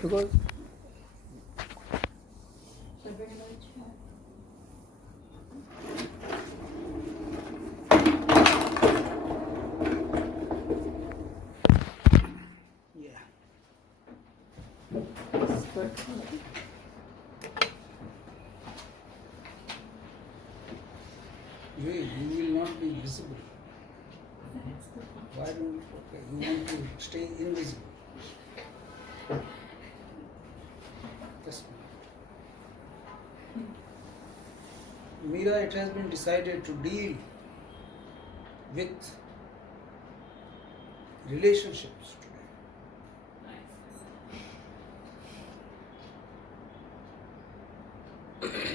Because Should I bring another chair? yeah, This is good. you will not be visible. Why don't you? Okay, you want to stay invisible. Just Meera, it has been decided to deal with relationships today.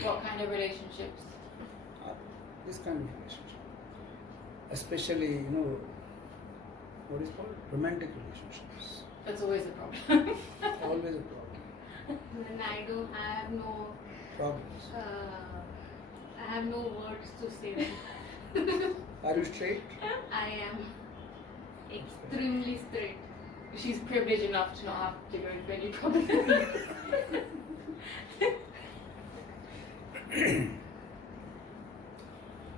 What kind of relationships? This kind of relationship, especially what is called romantic relationships. That's always the problem. Always a problem. When I have no, Problems. I have no words to say. Are you straight? I am extremely straight. She's privileged enough to not have to go into any problems.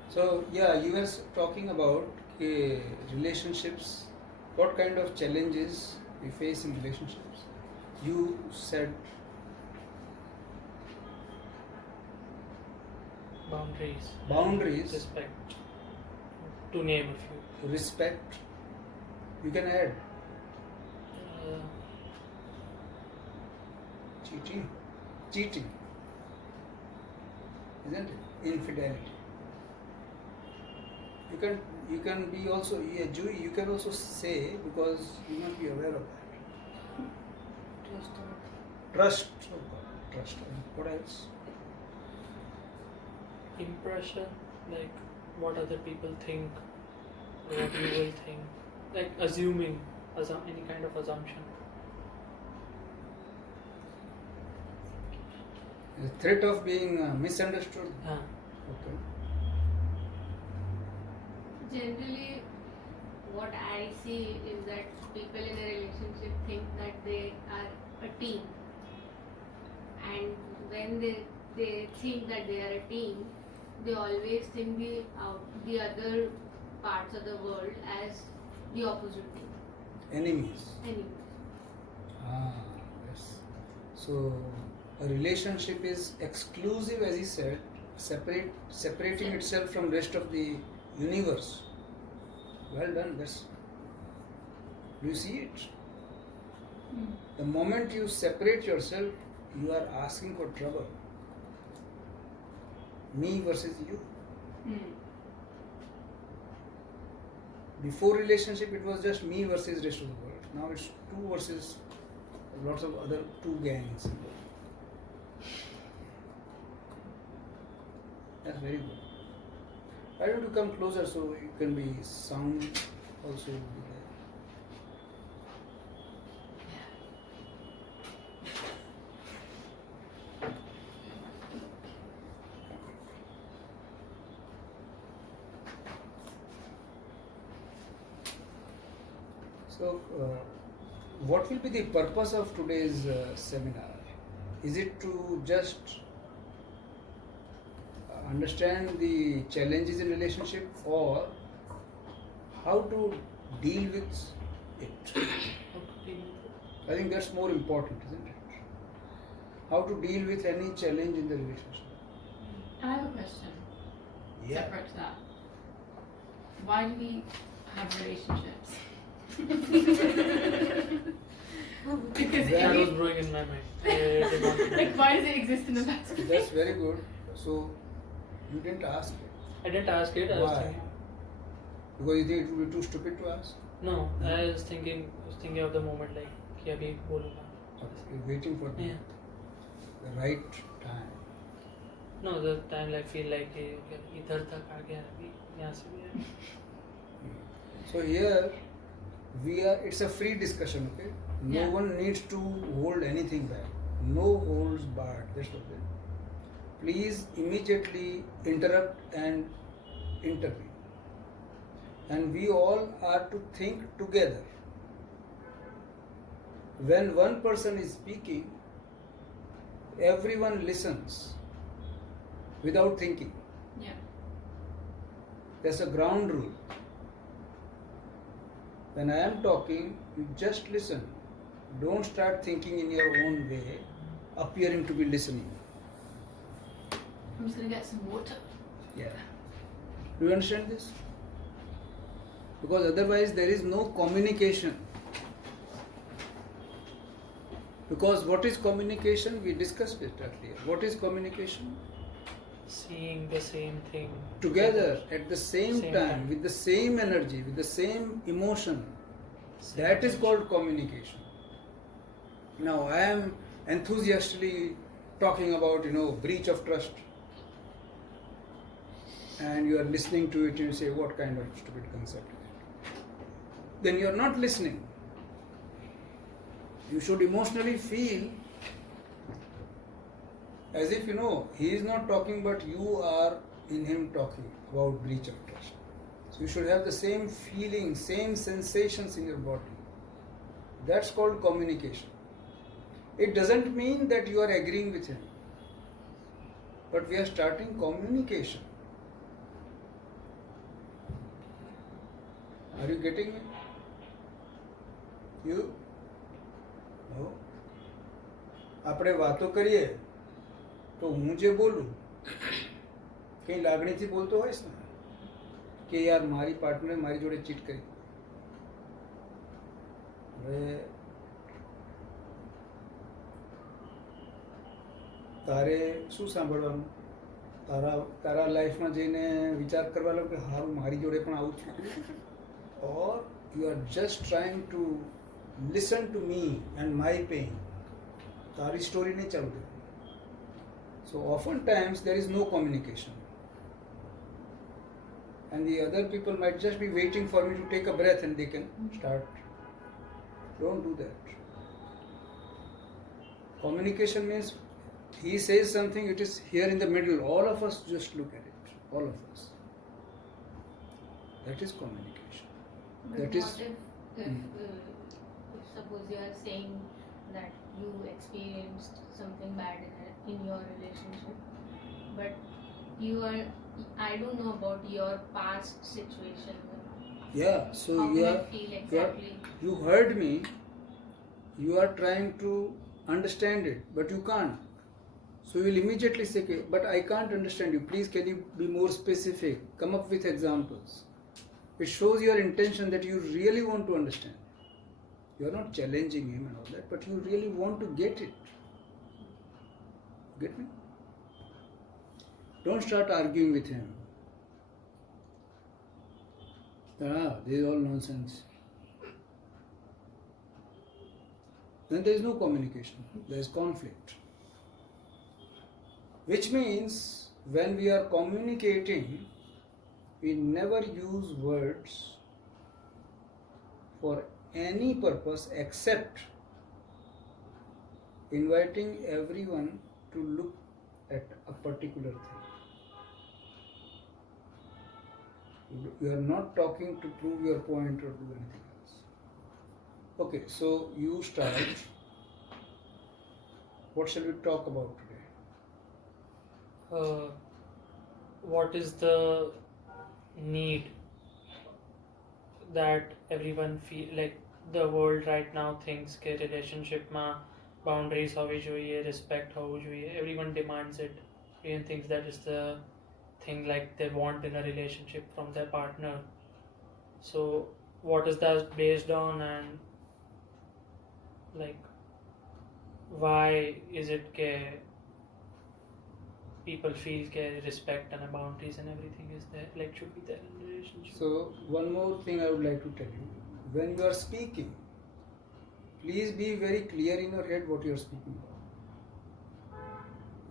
So yeah, you were talking about relationships. What kind of challenges we face in relationships? You said boundaries, respect, to name a few. respect. You can add Uh, cheating, isn't it? Infidelity. You can be also Jewy. You can also say, because you must be aware of that. Trust. Oh God, trust. What else? impression, like what other people think, what you will think, like assuming any kind of assumption. The threat of being misunderstood. Ah, Okay. Generally, what I see is that people in a relationship think that they are a team, and when they think that they are a team, they always think the other parts of the world as the opposite team. Enemies. Anyway, Yes. So a relationship is exclusive, as he said, separating itself from rest of the universe. Well done. Do you see it? The moment you separate yourself, you are asking for trouble. Me versus you. Before relationship, it was just me versus rest of the world. Now it's two versus lots of other two gangs. That's very good. Why don't you come closer so you can be sound also will be there. So, what will be the purpose of today's seminar? Is it to just understand the challenges in relationship, or how to deal with it? I think that's more important, isn't it? How to deal with any challenge in the relationship. I have a question. Yeah. Separate to that. Why do we have relationships? Because that was brewing in my mind. I did not know. like, why does it exist in the first place? That's very good. So, you didn't ask it. I didn't ask it. I was Why? thinking. Because you think it would be too stupid to ask? No, I was thinking of the moment, like कि अभी बोलूँगा. You're waiting for Yeah. the right time. No, the time like feel like कि okay, इधर तक आ गया अभी यहाँ से भी है. So here it's a free discussion, okay? No Yeah. one needs to hold anything back. No holds barred. That's what they. Please immediately interrupt and intervene. And we all are to think together. when one person is speaking, everyone listens without thinking. Yeah. That's a ground rule. When I am talking, you just listen. Don't start thinking in your own way, appearing to be listening. I'm just gonna get some water. Yeah. Do you understand this? Because otherwise there is no communication. Because what is communication? We discussed it earlier. What is communication? Seeing the same thing Together at the same Same time, time. with the same energy, with the same emotion. Same That is emotion. called communication. Now I am enthusiastically talking about, breach of trust. And you are listening to it, you say, what kind of stupid concept is it? Then you are not listening. You should emotionally feel as if, he is not talking, but you are in him talking about breach of trust. So you should have the same feeling, same sensations in your body. That's called communication. It doesn't mean that you are agreeing with him, but we are starting communication. Are you getting me? You? No? આપણે વાતો કરીએ તો હું જે બોલું કંઈ લાગણીથી બોલતો હોઈશ ને કે યાર મારી પાર્ટનરે મારી જોડે ચીટ કરી. હવે તારે શું સાંભળવાનું? તારા લાઈફમાં જઈને વિચાર કરવાનો કે હારું મારી જોડે પણ આવું થયું. Or you are just trying to listen to me and my pain. તારી સ્ટોરી નહીં ચાલુ થતી. So oftentimes there is no communication. And the other people might just be waiting for me to take a breath and they can start. Don't do that. Communication means he says something, it is here in the middle. All of us just look at it. All of us. That is communication. But That is. what if suppose you are saying that you experienced something bad in your relationship, but I don't know about your past situation. Yeah, so How you you are. feel exactly? You heard me. You are trying to understand it, but you can't. So you will immediately say, "Okay, but I can't understand you. Please, can you be more specific? Come up with examples." It shows your intention that you really want to understand. You are not challenging him and all that, but you really want to get it. Get me? Don't start arguing with him. This is all nonsense. Then there is no communication. There is conflict. Which means when we are communicating, we never use words for any purpose except inviting everyone to look at a particular thing. You are not talking to prove your point or do anything else. Okay, so you start. What shall we talk about today? What is the need that everyone feel like the world right now thinks કે relationshipમાં boundaries હોવી જોઈએ, respect હોવું જોઈએ, everyone demands it, everyone thinks that is the thing like they want in a relationship from their partner. So what is that based on, and like why is it ke people feel ke respect and boundaries and everything is there, like should be there in a relationship? So one more thing I would like to tell you. When you are speaking, please be very clear in your head what you are speaking about.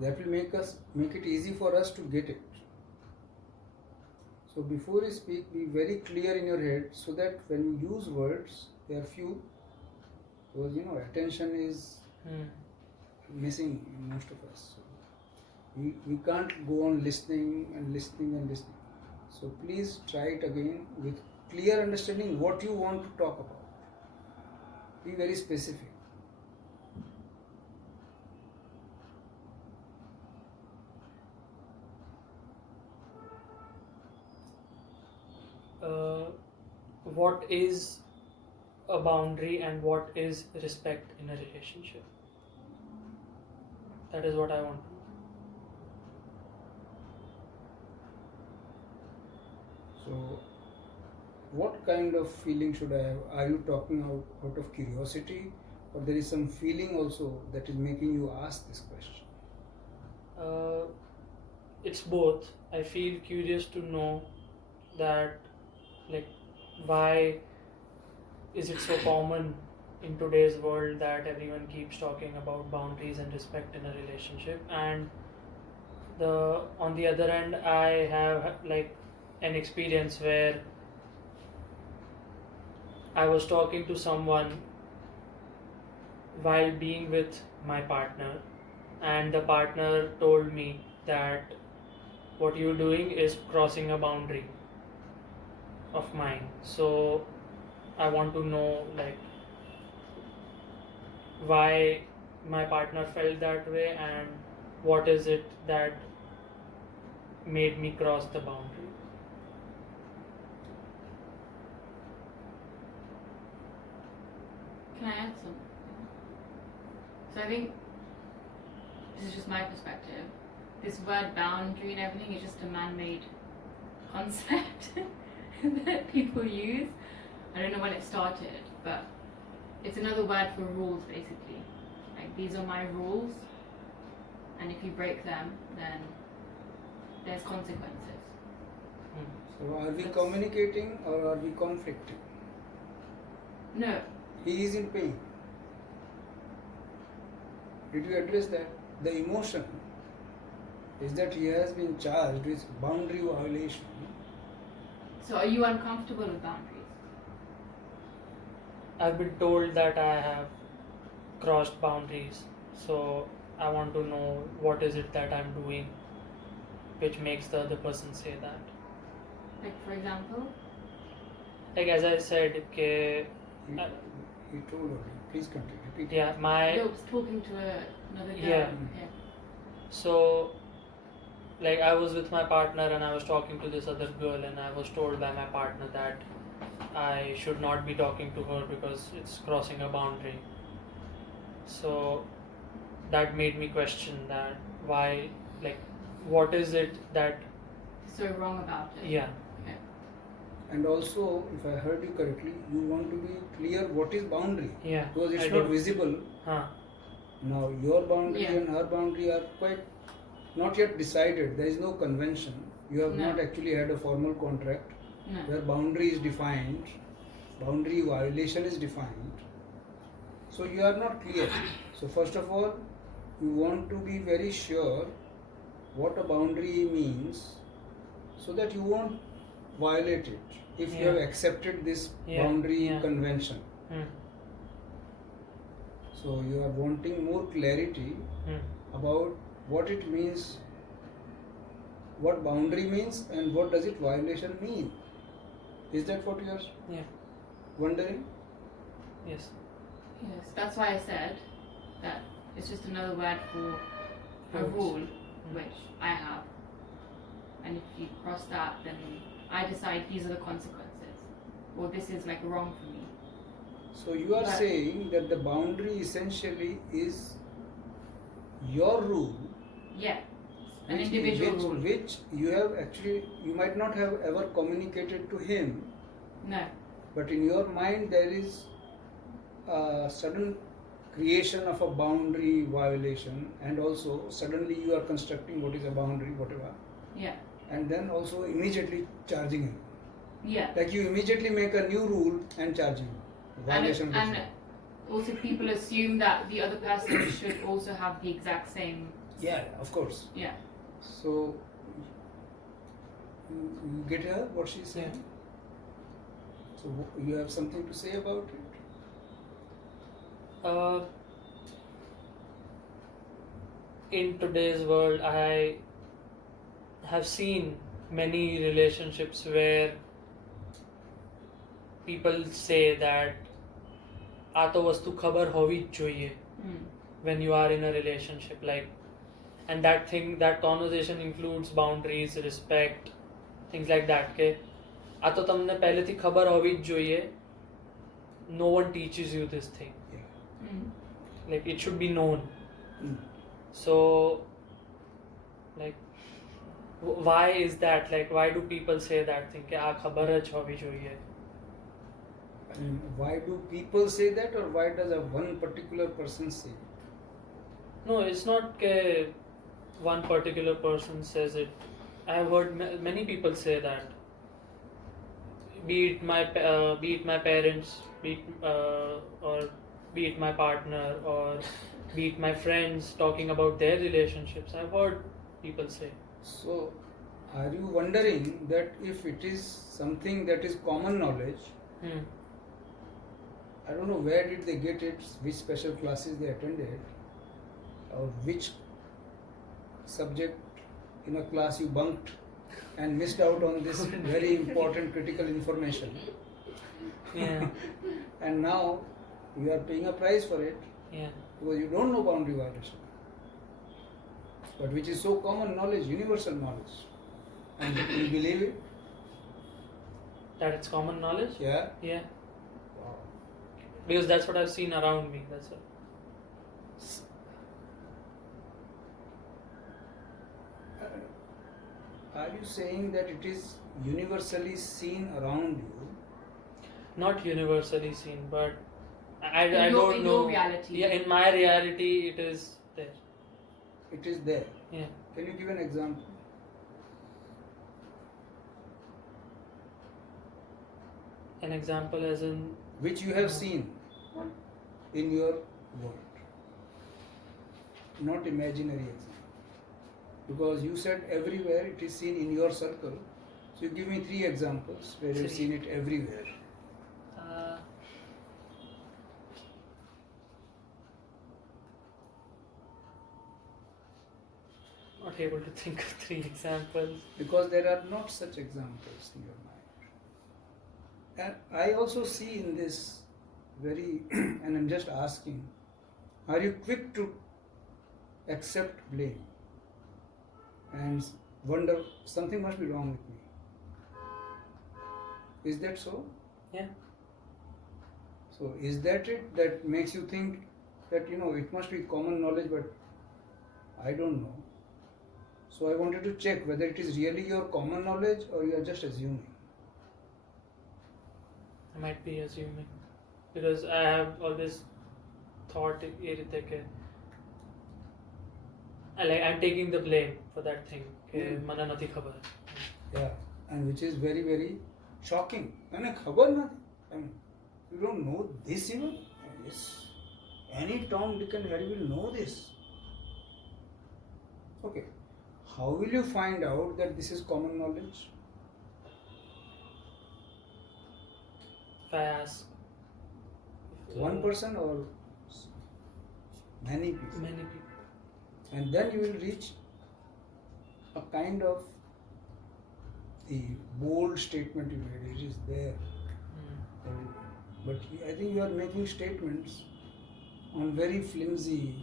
That will make it easy for us to get it. So before you speak, be very clear in your head so that when you use words, they are few. Because attention is missing in most of us. So we can't go on listening and listening and listening. So please try it again with clear understanding what you want to talk about. Be very specific. what is a boundary and what is respect in a relationship. That is what I want to know. So, what kind of feeling should I have? Are you talking out of curiosity, or there is some feeling also that is making you ask this question? It's both. I feel curious to know that, like, why is it so common in today's world that everyone keeps talking about boundaries and respect in a relationship, and on the other end, I have like an experience where I was talking to someone while being with my partner, and the partner told me that what you're doing is crossing a boundary of mine. So I want to know, like, why my partner felt that way and what is it that made me cross the boundary. Can I add something? So I think this is just my perspective. This word boundary and everything is just a man-made concept that people use. I don't know when it started, but it's another word for rules, basically. Like, these are my rules, and if you break them, then there's consequences. So, are we communicating or are we conflicting? No, He is in pain. Did you address that? The emotion is that he has been charged with boundary violation. so are you uncomfortable with boundaries? I've been told that I have crossed boundaries, so I want to know what is it that I'm doing which makes the other person say that. Like, for example? Like, as I said, okay, He told already. Please continue. Repeat. yeah, my I was talking to another girl. Yeah. Yeah. so like I was with my partner and I was talking to this other girl, and I was told by my partner that I should not be talking to her because it's crossing a boundary. So that made me question that why, like, what is it that, So wrong about it. yeah, And also, if I heard you correctly, you want to be clear what is boundary. yeah, Because it's I not do. visible. Huh. Now, your boundary Yeah. and her boundary are quite not yet decided. There is no convention. You have No. not actually had a formal contract No. where boundary is defined, boundary violation is defined. So you are not clear. So first of all, you want to be very sure what a boundary means, so that you won't violate it if you Yeah. have accepted this Yeah, boundary yeah. convention. Hmm. So you are wanting more clarity Hmm. about what it means, what boundary means, and what does it violation mean. Is that what you are Yeah. wondering? Yes. Yes, that's why I said that it's just another word for a Rules. rule, which I have. And if you cross that, then I decide these are the consequences. Or this is like wrong for me. So you are But- saying that the boundary essentially is your rule, Yeah, an which, individual which, rule. which you have actually, you might not have ever communicated to him, No, but in your mind there is a sudden creation of a boundary violation, and also suddenly you are constructing what is a boundary, whatever, yeah, and then also immediately charging him. yeah. Like you immediately make a new rule and charge him. Violation. And also people assume that the other person should also have the exact same, Yeah, of course. yeah. So you get her what she's saying? So you have something to say about it? In today's world, I have seen many relationships where people say that આ તો વસ્તુ ખબર હોવી જ જોઈએ Mm. when you are in a relationship, like, and that conversation includes boundaries, respect, things like that, okay? આ તો તમને પહેલેથી ખબર હોવી જ જોઈએ. No one teaches you this thing. Yeah. Mm. Like it should be known. Mm. So, like, why is that? Like, why do people say that thing? कि આ ખબર જ હોવી જોઈએ. And why do people say that, or why does one particular person say it? No, it's not that one particular person says it. I have heard many people say that. Be it my parents, or be it my partner, or be it my friends talking about their relationships. I've heard people say. So, are you wondering that if it is something that is common knowledge, I don't know where did they get it, which special classes they attended, or which subject in a class you bunked and missed out on this very important critical information. Yeah. And now you are paying a price for it Yeah. because you don't know boundary violation. But which is so common knowledge, universal knowledge. And you believe it? That it's common knowledge? Yeah. Yeah. Wow. Because that's what I've seen around me. That's it. Are you saying that it is universally seen around you? Not universally seen, but I In your- don't in know. your reality. Yeah, in my reality, it is there. It is there. Yeah. Can you give an example? An example as in. Which you have seen in your world. Not imaginary example. Because you said everywhere it is seen in your circle. So you give me 3 examples where you've Three. seen it everywhere. Not able to think of 3 examples. Because there are not such examples in your mind. And I also see in this very, and I'm just asking, are you quick to accept blame and wonder something must be wrong with me? Is that so? Yeah. So is that it that makes you think that it must be common knowledge, but I don't know. So I wanted to check whether it is really your common knowledge or you are just assuming. I might be assuming. Because I have always thought I'm taking the blame for that thing. Mana nathi khabar. Yeah, and which is very, very shocking. मैंने खबर ना थी. I mean, you don't know this even? Yes. Any Tom, Dick and Harry will know this. Okay. How will you find out that this is common knowledge? If I ask. One person or many people? Many people. And then you will reach a kind of the bold statement you made. It is there. But I think you are making statements on very flimsy,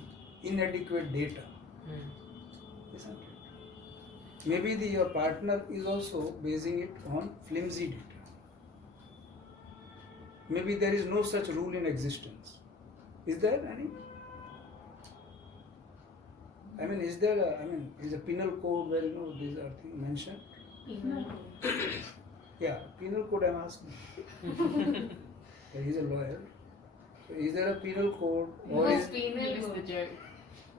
inadequate data. Isn't it? Maybe your partner is also basing it on flimsy data. Maybe there is no such rule in existence. Is there any? I mean, is a penal code where these are things mentioned? Yeah, penal code I'm asking. Yeah, he's a lawyer. So is there a penal code or No, is penal It's code. the joke.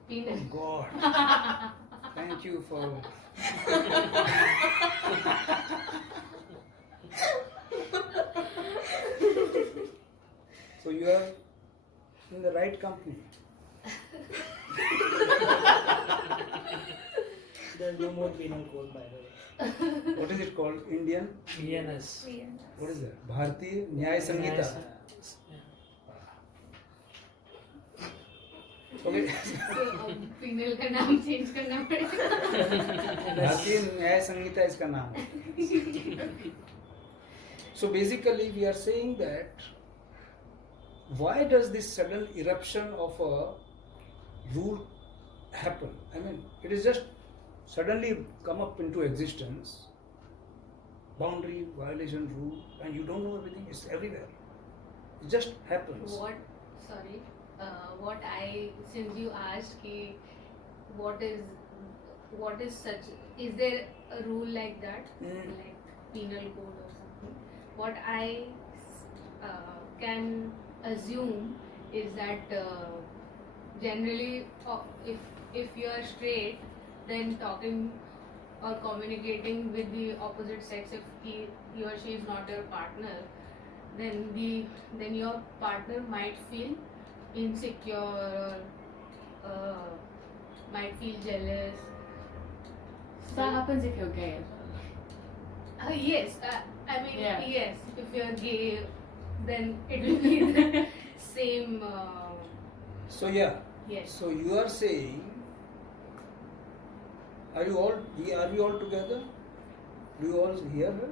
Penal. Oh God? Thank you for. So you are in the right company. There's no more penal code, by the way. What is it called? Indian? BNS. What is that? Bharatiya Nyaya Samhita. Okay. So, penal का नाम change करना पड़ेगा. भारतीय न्याय संहिता इसका नाम है. So basically we are saying that why does this sudden eruption of a rule happen? I mean, it is just suddenly come up into existence. boundary violation rule, and you don't know everything. It's everywhere. It just happens. What I, since you asked ki what is such, is there a rule like that, like penal code or something? What I can assume is that generally if you are straight, then talking or communicating with the opposite sex, if he or she is not your partner, then your partner might feel insecure or might feel jealous. So that happens if you're gay as well. Yes, I mean, Yeah. yes, if you're gay, then it will be the same. So yeah. Yes. So you are saying, are we all together? Do you all hear her?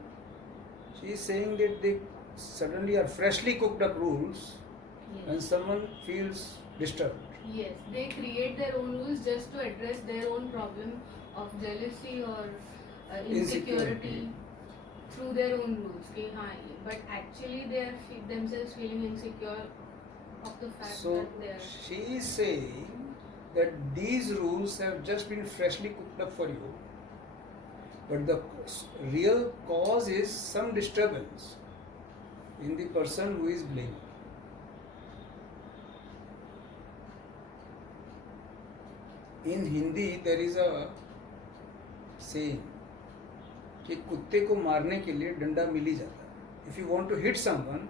She is saying that they suddenly are freshly cooked up rules and Yes. someone feels disturbed. Yes, they create their own rules just to address their own problem of jealousy or insecurity Insecurity. through their own rules. But actually, they are themselves feeling insecure of the fact So that they are. she is saying that these rules have just been freshly cooked up for you, but the real cause is some disturbance in the person who is blamed. In Hindi there is a saying कि कुत्ते को मारने के लिए डंडा मिल ही जाता है. If you want to hit someone,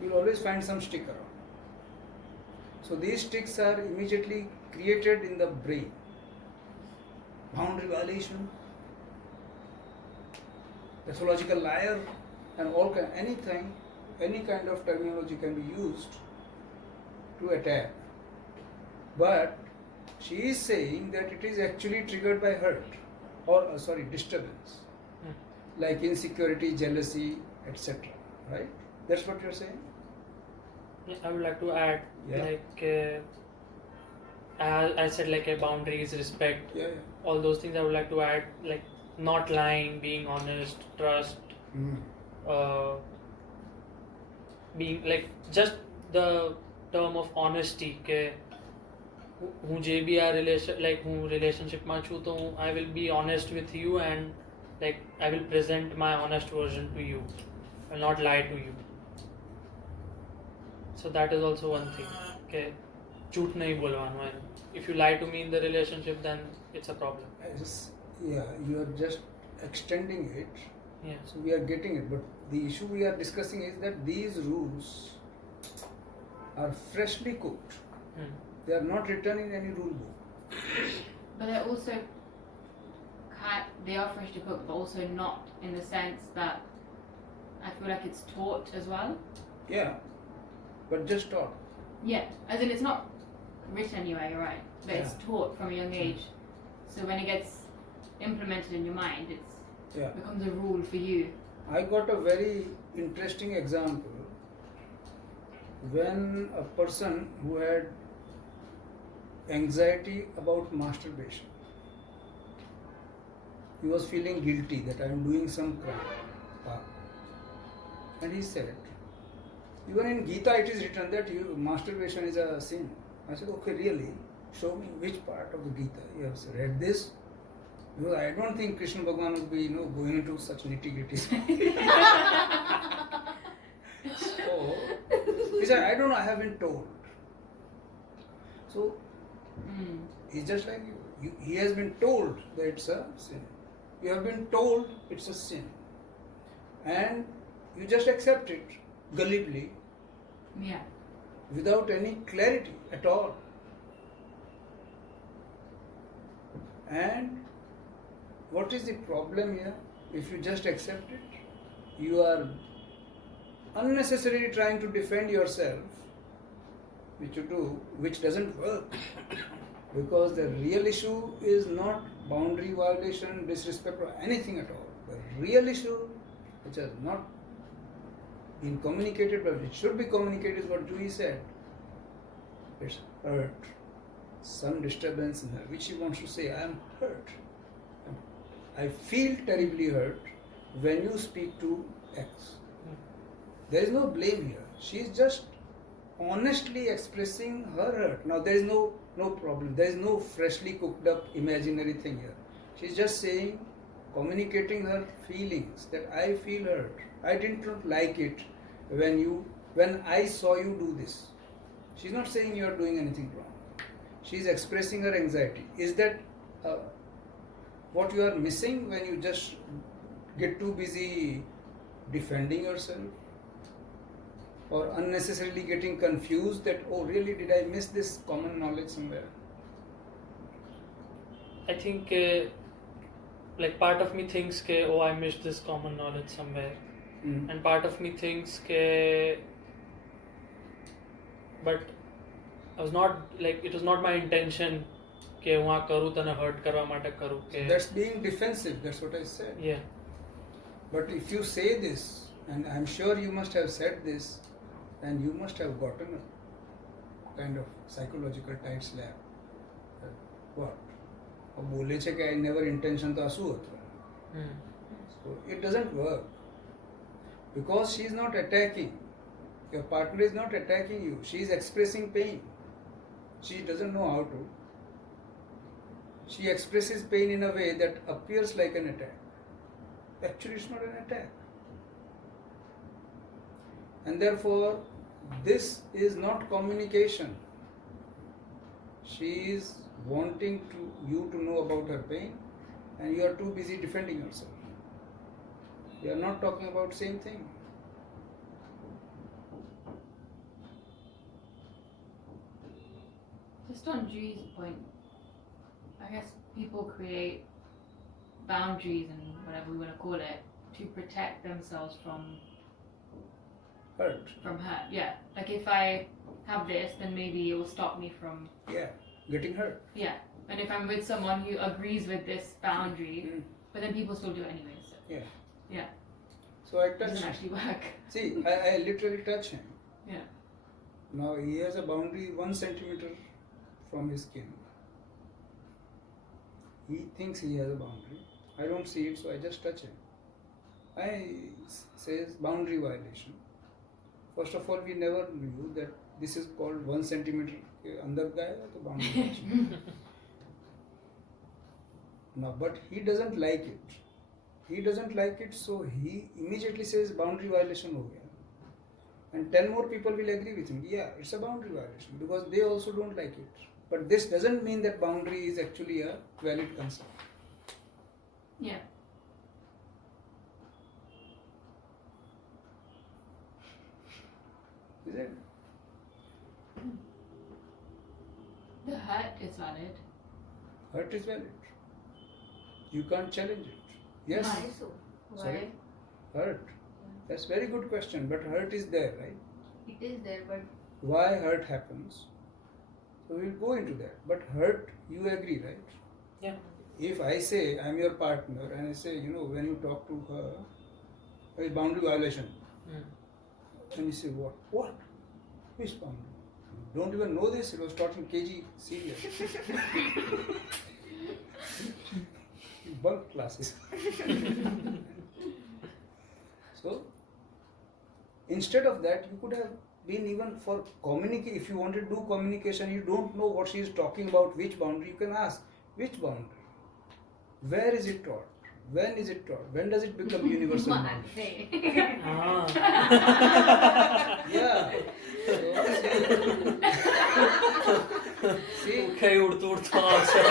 you will always find some stick around. So these sticks are immediately created in the brain. Boundary violation, pathological liar, and anything, any kind of terminology can be used to attack. But she is saying that it is actually triggered by hurt or disturbance, like insecurity, jealousy, etc. Right? That's what you're saying? Yeah, I would like to add, Yeah. like I said, like boundaries, respect, Yeah. all those things. I would like to add, like not lying, being honest, trust, being like just the term of honesty. કે હું જે બી આ હું રિલેશનશિપમાં છું તો I will be honest with you and like I will present my honest version to you. I will not lie to you. So that is also one thing. કે झूठ नहीं बोलवानो. And if you lie to me in the relationship, then it's a problem. You are just extending it. Yeah. So we are getting it, but the issue we are discussing is that these rules are freshly cooked. They are not written in any rule book. But they're also they are freshly cooked, but also not in the sense that I feel like it's taught as well. Yeah, but just taught. Yeah, as in it's not written anyway, you're right, but it's Yeah. taught from a young age. So when it gets implemented in your mind, it Yeah. becomes a rule for you. I got a very interesting example when a person who had anxiety about masturbation, he was feeling guilty that I am doing some crime. And he said, even in Gita it is written that masturbation is a sin. I said, okay, really? Show me which part of the Gita you have read this. Because I don't think Krishna Bhagavan would be going into such nitty-gritty. So he said, I don't know, I have been told. So he's just like you. He has been told that it's a sin. You have been told it's a sin. And you just accept it gullibly Yeah. without any clarity at all. And what is the problem here? If you just accept it, you are unnecessarily trying to defend yourself, which you do, which doesn't work. Because the real issue is not boundary violation, disrespect, or anything at all. The real issue, which has not been communicated, but it should be communicated, is what Juhi said. It's hurt. Some disturbance in her, which she wants to say, I am hurt. I feel terribly hurt, when you speak to X. There is no blame here. She is just honestly expressing her hurt. Now there is no problem. There is no freshly cooked up imaginary thing here. She is just saying, communicating her feelings that I feel hurt. I did not like it when I saw you do this. She's not saying you are doing anything wrong. She is expressing her anxiety. Is that what you are missing when you just get too busy defending yourself? Or unnecessarily getting confused that, oh really, did I miss this common knowledge somewhere? I think like part of me thinks oh, I missed this common knowledge somewhere, and part of me thinks but I was not like, it was not my intention કે હું આ કરું તને hurt કરવા માટે કરું કે That's being defensive, that's what I said. yeah. But if you say this, and I'm sure you must have said this, and you must have gotten a kind of psychological tight slap. What? બોલે છે કે I never intention તો આ શું હતું? So it doesn't work. Because she is not attacking. Your partner is not attacking you. She is expressing pain. She doesn't know how to. She expresses pain in a way that appears like an attack. Actually, it's not an attack. And therefore, this is not communication. She is wanting you to know about her pain, and you are too busy defending yourself. We are not talking about same thing. Just on Jui's point, I guess people create boundaries and whatever we want to call it to protect themselves from Hurt. hurt. Yeah, like if I have this, then maybe it will stop me from Yeah. Getting hurt. yeah. And if I'm with someone who agrees with this boundary, Mm. but then people still do it anyways. So Yeah. yeah, So I it touch doesn't him. actually work. See, I literally touch him. Yeah. Now he has a boundary 1 centimeter from his skin. He thinks he has a boundary. I don't see it, so I just touch him. Says boundary violation. First of all, we never knew that this is called 1 centimeter के अंदर गया है तो boundary violation. Now, but he doesn't like it. He doesn't like it, so he immediately says boundary violation हो गया. And 10 more people will agree with him. Yeah, it's a boundary violation because they also don't like it. But this doesn't mean that boundary is actually a valid concept. Yeah. Is it? The hurt is valid. Hurt is valid. You can't challenge it. Yes. Why so? Why? Sorry? Hurt. That's very good question. But hurt is there, right? It is there, but Why hurt happens? So we'll go into that. But hurt, you agree, right? Yeah. If I say I'm your partner and I say, when you talk to her, it's boundary violation. And you say, what? What? Which boundary? Don't even know this. It was taught in KG serial. Bunk classes. So, instead of that, you could have been even for communicate. If you wanted to do communication, you don't know what she is talking about, which boundary, you can ask, which boundary? Where is it taught? When is it taught? When does it become universal knowledge? Yeah. See, કઈ ઉડતું ઉડતું આવશે.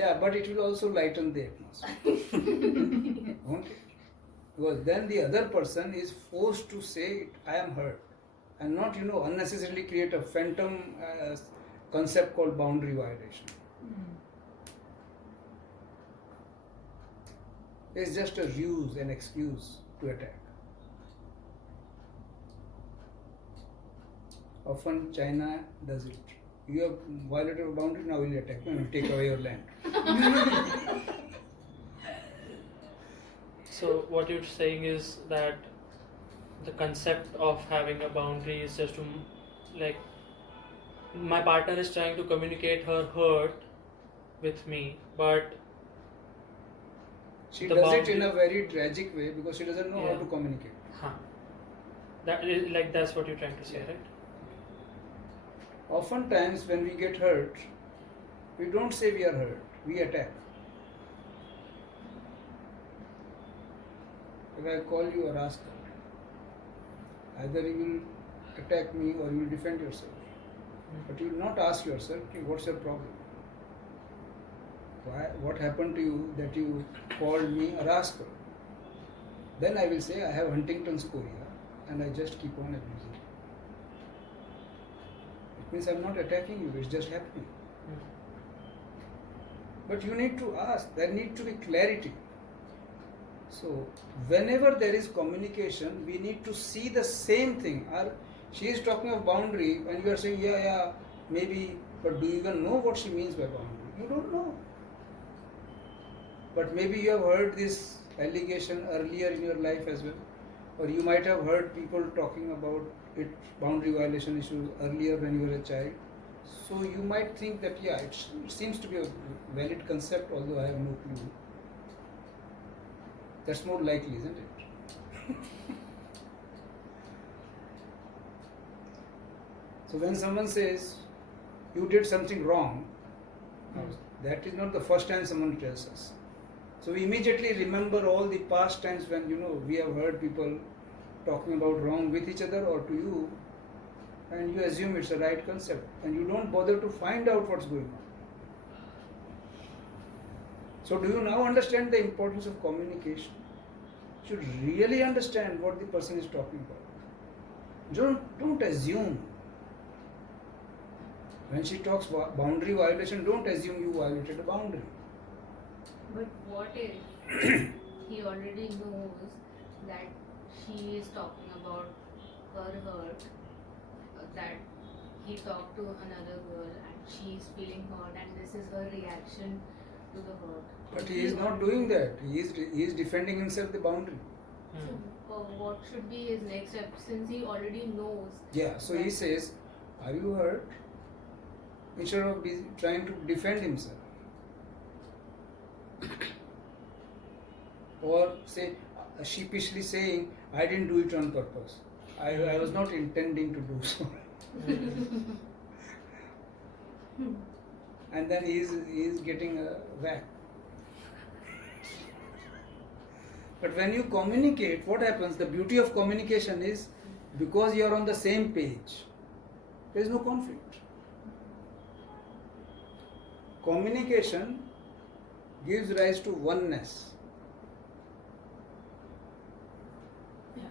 yeah, but it will also lighten the atmosphere. Won't it? Because then the other person is forced to say, I am hurt. And not, unnecessarily create a phantom concept called boundary violation. It's just a ruse, an excuse to attack. Often China does it. You have violated a boundary, now we'll attack. No, take away your land. So what you're saying is that the concept of having a boundary is just to like my partner is trying to communicate her hurt with me, but She The does it in boundary- a very tragic way because she doesn't know how Yeah. to communicate. Huh. That is like that's what you're trying to say, Yeah. right? Oftentimes, when we get hurt, we don't say we are hurt, we attack. If I call you a rascal, either you will attack me or you will defend yourself. But you will not ask yourself, "Okay, what's your problem? Why, what happened to you that you called me a rascal?" Then I will say, I have Huntington's chorea and I just keep on abusing you. It means I'm not attacking you, it's just happening. But you need to ask, there need to be clarity. So, whenever there is communication, we need to see the same thing. She is talking of boundary, and you are saying, yeah, maybe, but do you even know what she means by boundary? You don't know. But maybe you have heard this allegation earlier in your life as well, or you might have heard people talking about boundary violation issues earlier when you were a child. So you might think that, yeah, it seems to be a valid concept, although I have no clue. That's more likely, isn't it? So when someone says, you did something wrong, that is not the first time someone tells us. So we immediately remember all the past times when, we have heard people talking about wrong with each other or to you, and you assume it's a right concept, and you don't bother to find out what's going on. So do you now understand the importance of communication? You should really understand what the person is talking about. Don't assume. When she talks boundary violation, don't assume you violated a boundary. But what if he already knows that she is talking about her hurt, that he talked to another girl and she is feeling hurt and this is her reaction to the hurt? But he is not doing that. He is defending himself the boundary. So, what should be his next step since he already knows? Yeah, so he says, are you hurt? Instead of trying to defend himself. Or say, sheepishly saying, I didn't do it on purpose. I was not intending to do so. And then he is getting a whack. But when you communicate, what happens? The beauty of communication is because you are on the same page, there is no conflict. Communication gives rise to oneness. Yeah.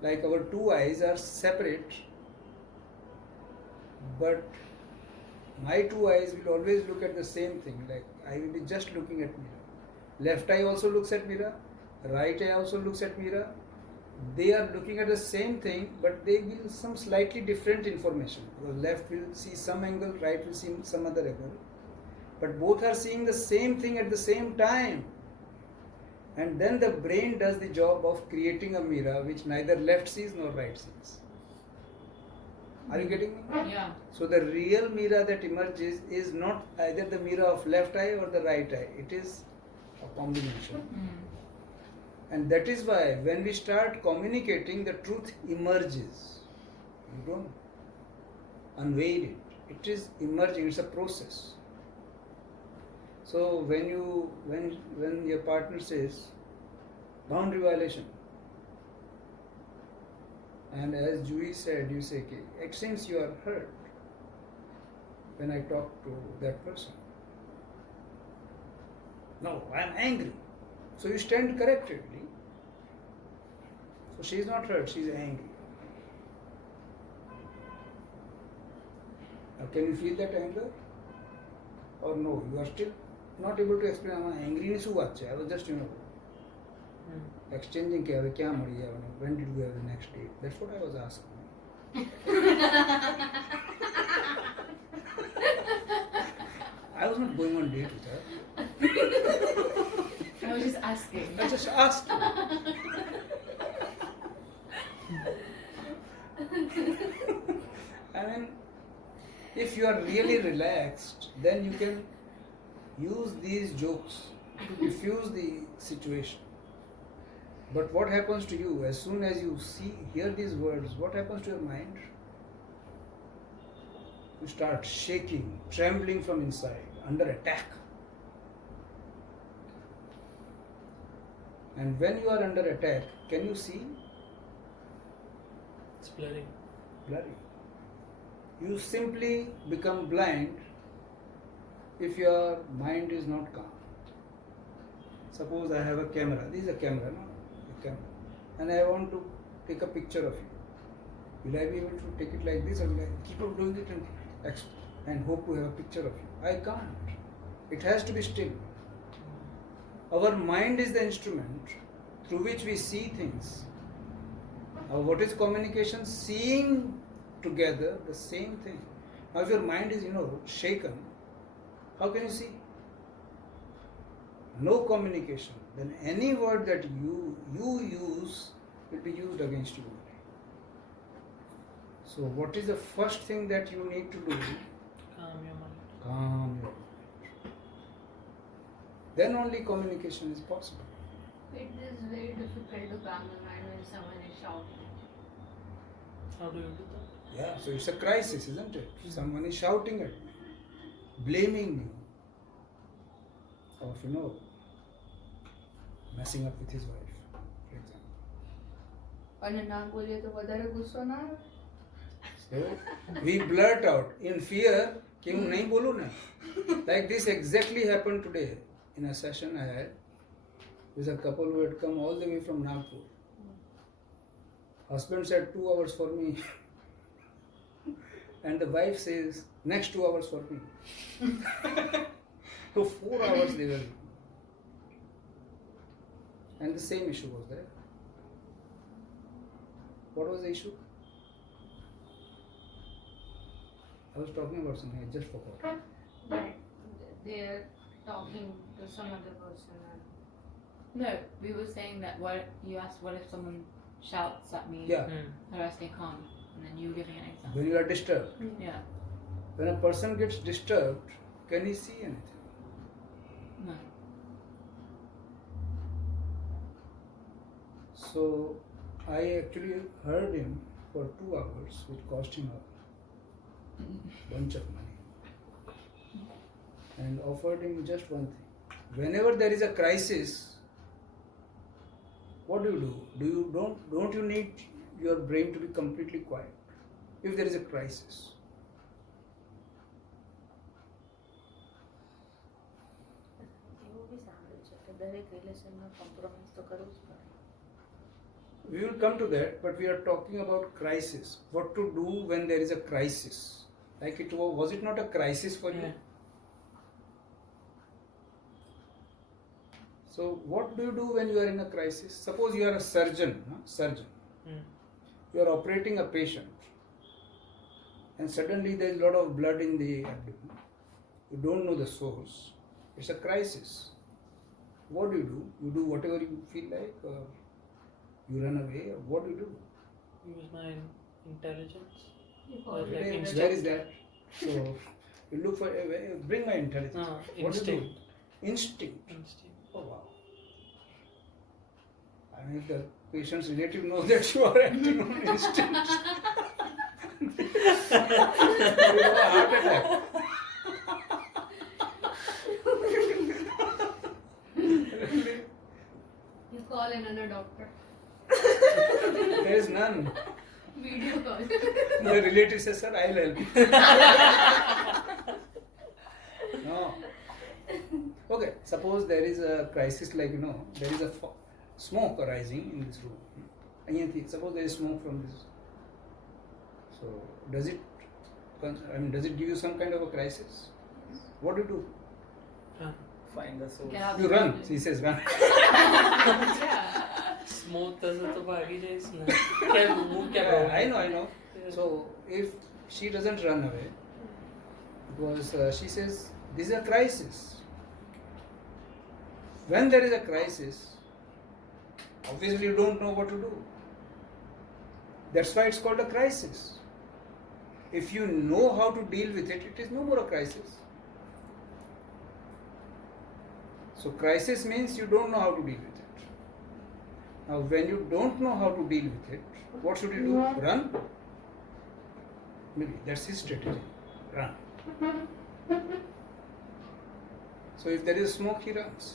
Like our two eyes are separate, but my two eyes will always look at the same thing. Like I will be just looking at mirror. Left eye also looks at mirror, right eye also looks at mirror. They are looking at the same thing, but they will some slightly different information. Because left will see some angle, right will see some other angle. But both are seeing the same thing at the same time. And then the brain does the job of creating a mirror which neither left sees nor right sees. Are you getting me? Yeah. So the real mirror that emerges is not either the mirror of left eye or the right eye. It is a combination. And that is why when we start communicating, the truth emerges. You don't unveil it. It is emerging. It's a process. So when your partner says boundary violation, and as Jui said, you say, okay, it seems you are hurt when I talk to that person. No, I am angry. So you stand correctedly. So she is not hurt, she is angry. Now can you feel that anger? Or no, you are still not able to explain. I am angry. I was just, exchanging when did we have the next date? That's what I was asking. I was not going on date with her. I was just asking. I just asked you. I mean, if you are really relaxed, then you can use these jokes to diffuse the situation. But what happens to you as soon as you hear these words? What happens to your mind? You start shaking, trembling from inside, under attack. And when you are under attack, can you see? It's blurry. Blurry. You simply become blind if your mind is not calm. Suppose I have a camera. This is a camera, no? A camera. And I want to take a picture of you. Will I be able to take it like this, or will I keep on doing it and hope to have a picture of you? I can't. It has to be still. Our mind is the instrument through which we see things. What is communication? Seeing together the same thing. Now, if your mind is, shaken, how can you see? No communication. Then any word that you use will be used against you. So, what is the first thing that you need to do? Calm your mind. Calm your mind. Then only communication is possible. It is very difficult to calm the mind when someone is shouting. How do you do that? Yeah, so it's a crisis, isn't it? Someone is shouting at me, blaming me of, messing up with his wife, for example. અને ના બોલીએ તો વધારે ગુસ્સો ના આવે. So we blurt out in fear कि હું नहीं बोलूँ ना. Like this exactly happened today in a session I had with a couple who had come all the way from Nagpur. Husband said 2 hours for me and the wife says next 2 hours for me. So 4 hours they were, and the same issue was there. What was the issue? I was talking about something, I just forgot. But they are talking to some other person. No, we were saying that what you asked, what if someone shouts at me, Yeah, or I stay calm, and then you giving an example. when you are disturbed. Yeah. When a person gets disturbed, can he see anything? No. So I actually heard him for 2 hours, which cost him a bunch of money, and offered him just one thing. Whenever there is a crisis, what do? Don't you need your brain to be completely quiet if there is a crisis? એવું બી સાંભળ્યું છે કે દરેક રિલેશનમાં compromise તો કરવું જ પડે. We will come to that, but we are talking about crisis. What to do when there is a crisis? Like was it not a crisis for you? Yeah. So what do you do when you are in a crisis? Suppose you are a surgeon. You are operating a patient and suddenly there is a lot of blood in the abdomen. You don't know the source. It's a crisis. What do? You do whatever you feel like, or you run away, or what do you do? Use my intelligence. Or Like Where instinct. is that? So you look for, bring my intelligence. What do you do? Instinct. Instinct. Oh wow. I mean, if the patient's relative knows that you are acting on instinct, you will have a heart attack. Really? you call another doctor. There is none. Video call. The relative says, sir, I'll help you. No. Okay, suppose there is a crisis, like, there is a smoke arising in this room. Suppose there is smoke from this. So, does it give you some kind of a crisis? What do you do? Find the source. Get out You the run. building. He says, run. Yeah. Smoke doesn't तो भागी Zeiss ना. क्या वो क्या I know. So, if she doesn't run away, because she says, this is a crisis. When there is a crisis, obviously you don't know what to do. That's why it's called a crisis. If you know how to deal with it, it is no more a crisis. So crisis means you don't know how to deal with it. Now when you don't know how to deal with it, what should you do? Run? Maybe that's his strategy. Run. So if there is smoke, he runs.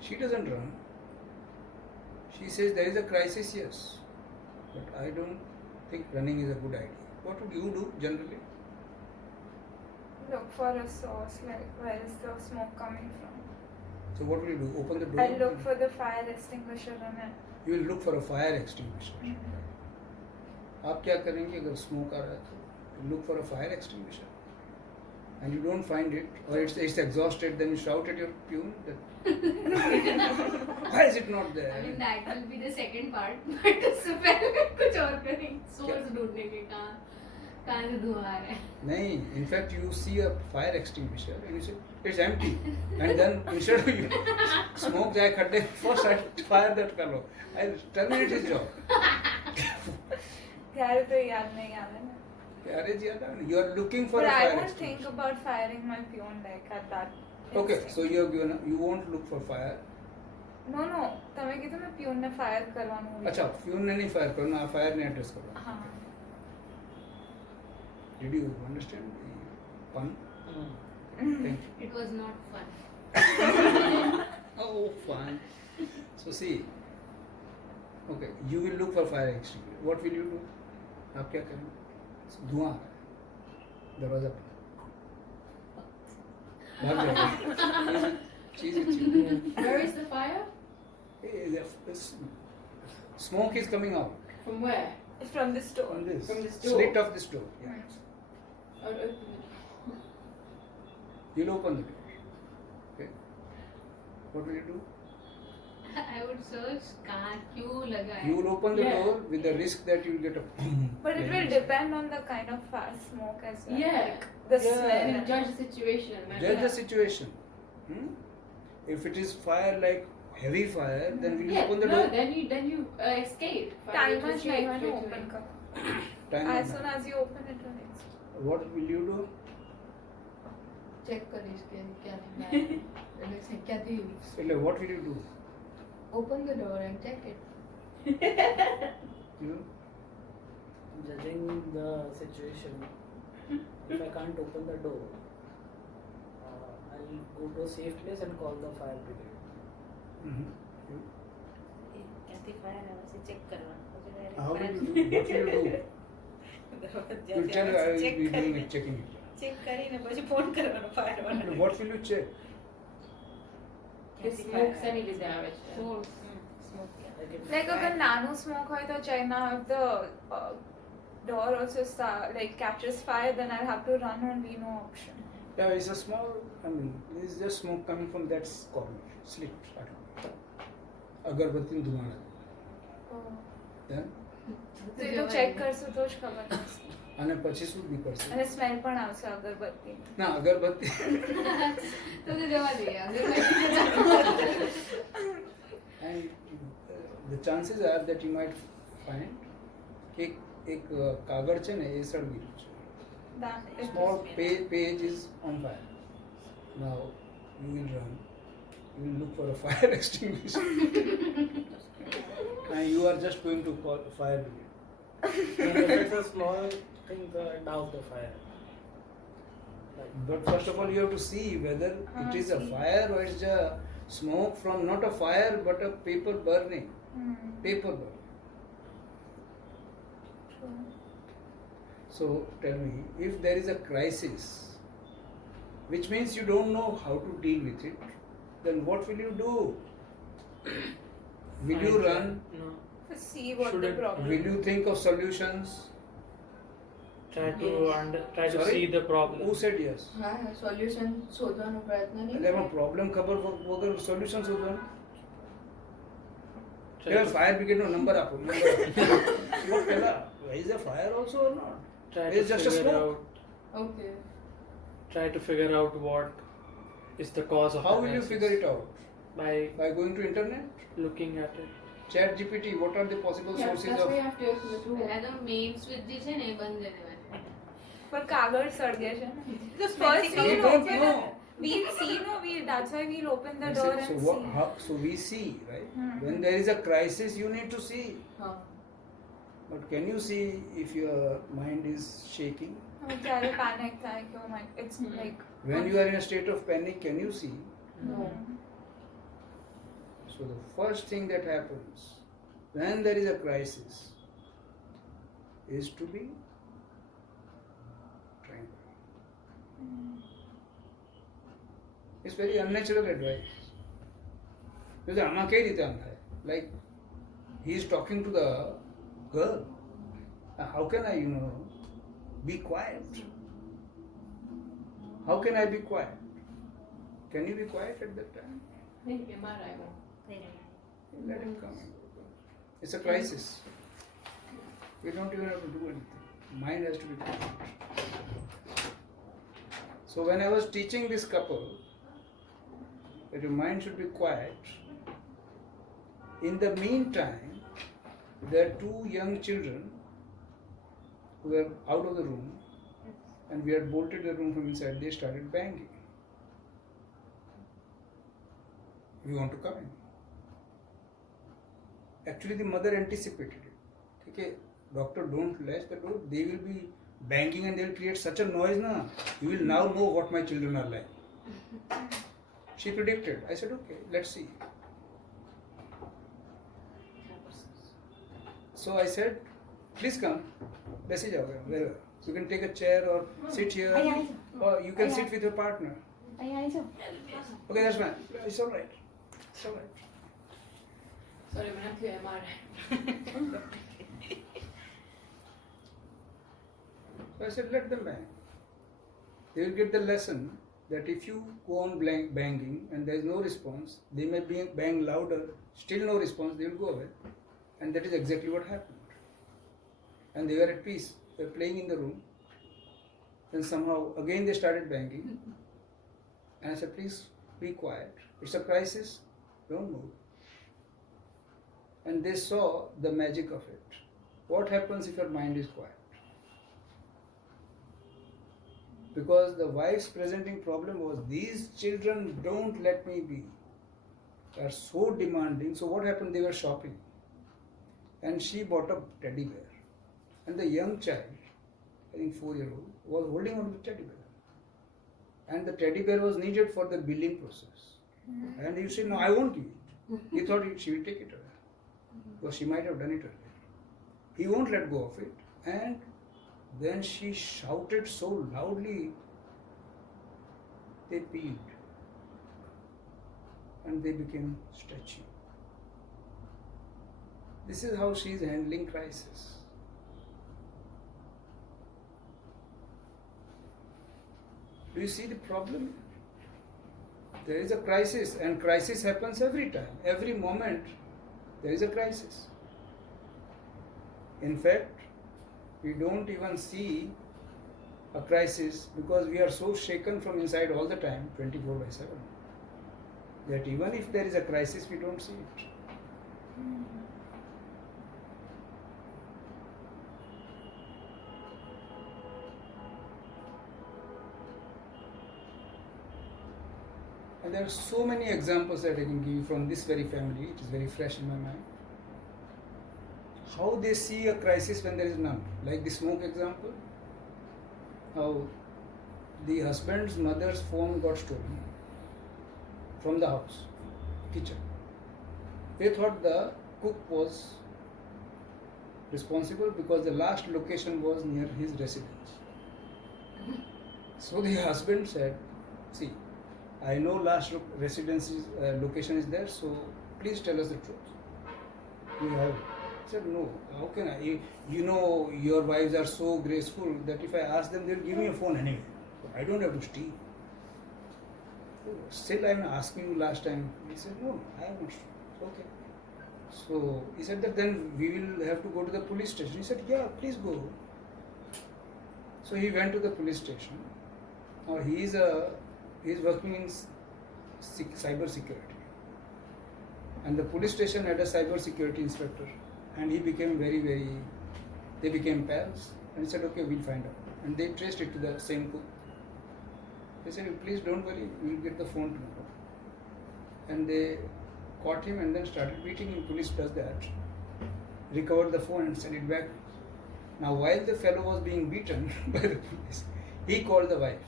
She doesn't run. She says there is a crisis, yes. But I don't think running is a good idea. What would you do generally? Look for a source, like where is the smoke coming from? So what will you do? Open the door? I'll look for the fire extinguisher and it. You will look for a fire extinguisher. आप क्या करेंगे अगर smoke आ रहा है तो look for a fire extinguisher and you don't find it or it's exhausted, then you shout at your peon that why is it not there? I mean that will be the second part, but उससे पहले कुछ और करेंगे, source ढूंढने के कहाँ से धुआं आ रहा है. नहीं, in fact you see a fire extinguisher and you say it's empty and then instead of you smoke जाए खड्डे first fire that कर लो. I terminate his job. त्यारे तो याद नहीं आ रहा ना. अरे जी you are looking for But a I fire won't think extinguisher. about firing my peon like at that. Okay, instant. so you won't look for fire. No, તમે કીધું ને peon ને fire કરવાનું. अच्छा, फ्यून ने नहीं फायर करना, फायर ने एड्रेस करना. हाँ. Did you understand the pun? Thank you. It was not fun. Oh, fun. So see, okay, you will look for fire extinguisher. What will you do? आप क्या करेंगे? धुआं आ रहा है, दरवाजा बंद. भाग जाएगा. She's itchy. Where is the fire? Hey, the smoke is coming out From where? From the store. from this From this door. slit of this door. Yeah. I would open it. You'll open the door. Okay. What will you do? I would search कहाँ क्यों लगा है. You will open the Yeah. door with the risk that you will get a boom. But it will depend on the kind of smoke as well. Yeah. Like the Yeah. smell. And judge the situation. Judge the situation. If it is fire like heavy fire, then will you Yeah, open the no, door? then you escape. Time Just is straight नहीं away. open करो. Time As is soon not. as you open it, it's. What will you do? Check કરીશ કે ક્યાં નહીં એટલે ક્યાંથી Like, what will you do? open the door and check it. You? Judging the situation, if I can't open the door, I'll go to a safe place and call the fire brigade. You? ક્યાંથી fire આવે છે check કરવાનું પછી direct How will fire- you do? What will you do? દરવાજા You'll tell I will check be doing કરીને- it, checking it. check કરીને પછી phone કરવાનો ફાયર વાળાને. What will you check? The smoke semi લીધે આવે છે. Source. Smoke ક્યાં? Like if Like fire- अगर nano smoke હોય तो check now if the door also like catches fire, then I'll have to run only, no option. Yeah, it's a small, I mean, it's just smoke coming from that corner, slit. अगरबत्ती धुआं आ Oh. then તો એ તો check કરશું તો જ ખબર પડશે. અને પછી શું નીકળશે? અને સ્મેલ પણ આવશે અગરબત્તી. ના અગરબત્તી तो जवा दे अगर and the chances are that you might find એક કાગળ છે ને એ સળગી રહ્યું છે. That it Small is. page is on fire. Now you will run. You will look for a fire extinguisher. And you are just going to call fire brigade. And if it's a small thing, douse the fire. Like, But first of all, you have to see whether it is a see. fire or it's a smoke from not a fire but a paper burning. Hmm. Paper burning. True. So tell me, if there is a crisis, which means you don't know how to deal with it, then what will you do? Will you run? No. To see what Should the it- problem Will you think of solutions? Try to try to Sorry? see the problem. Who said yes? હા solution શોધવાનો પ્રયત્ન નહીં એટલે એમાં problem ખબર વગર solution શોધવાનું. Try Here, to- fire brigade નો નંબર આપો. What પહેલા? Is there fire also or not? try It's to just a figure smoke. out. Okay Try to figure out what is the cause of How the will you crisis figure it out? by By going to internet? looking at it. Chat GPT, what are the possible Yeah, sources that's of... why you have to open the door. પહેલા તો main switch જે છે ને એ બંધ કરી દેવાની. પણ કાગળ સળગે છે ને. તો First smell you don't open know. it. We'll see, no, that's why we'll open the I door said, so and what, see. so we see, right? Hmm. When there is a crisis, you need to see. हाँ But can you see if your mind is shaking? बेचारे panic था कि oh my, it's like When you are in a state of panic, can you see? no So the first thing that happens when there is a crisis is to be tranquil. It's very unnatural advice. Because આમાં કઈ રીતે આમ થાય? Like he is talking to the girl. How can I, be quiet? How can I be quiet? Can you be quiet at that time? नहीं बीमार है वो. Let it come. It's a crisis. We don't even have to do anything. Mind has to be quiet. So when I was teaching this couple that your mind should be quiet, in the meantime, there are two young children who were out of the room and we had bolted the room from inside. They started banging. We want to come in. Actually, the mother anticipated it. Okay, doctor, don't latch the door. They will be banging and they will create such a noise. Na, you will now know what my children are like. She predicted. I said, okay, let's see. So I said, please come. Message wherever. You can take a chair or sit here, or you can sit with your partner. Okay, that's fine. It's all right. It's all right. Sorry, मैंने क्यों बीमार है. So I said, let them bang. They will get the lesson that if you go on banging and there is no response, they may bang louder, still no response, they will go away. And that is exactly what happened. And they were at peace. They were playing in the room. Then somehow, again they started banging. And I said, please be quiet. It's a crisis. Don't move. And they saw the magic of it. What happens if your mind is quiet? Because the wife's presenting problem was, these children don't let me be. They are so demanding. So what happened? They were shopping. And she bought a teddy bear. And the young child, I think 4-year-old, was holding on to the teddy bear. And the teddy bear was needed for the billing process. And he said, no, I won't give it. He thought she will take it away. Because she might have done it earlier. He won't let go of it. And then she shouted so loudly, they peeled. And they became stretchy. This is how she is handling crisis. Do you see the problem? There is a crisis, and crisis happens every time. Every moment, there is a crisis. In fact, we don't even see a crisis because we are so shaken from inside all the time, 24/7, that even if there is a crisis, we don't see it. And there are so many examples that I can give you from this very family. It is very fresh in my mind. How they see a crisis when there is none. Like the smoke example. How the husband's mother's phone got stolen from the house, kitchen. They thought the cook was responsible because the last location was near his residence. So the husband said, see, I know last residence location is there, so please tell us the truth. You have it. I said, no, how can I? You know, your wives are so graceful that if I ask them, they'll give me a phone anyway. I don't have to steal. Still, I'm asking you last time. He said, no, I have not stolen. Okay. So he said that then we will have to go to the police station. He said, yeah, please go. So he went to the police station. Now he is working in cyber security. And the police station had a cyber security inspector. And he became they became pals. And he said, okay, we'll find out. And they traced it to the same cook. They said, please don't worry, we will get the phone tomorrow. And they caught him and then started beating him. Police does that. Recovered the phone and sent it back. Now, while the fellow was being beaten by the police, he called the wife.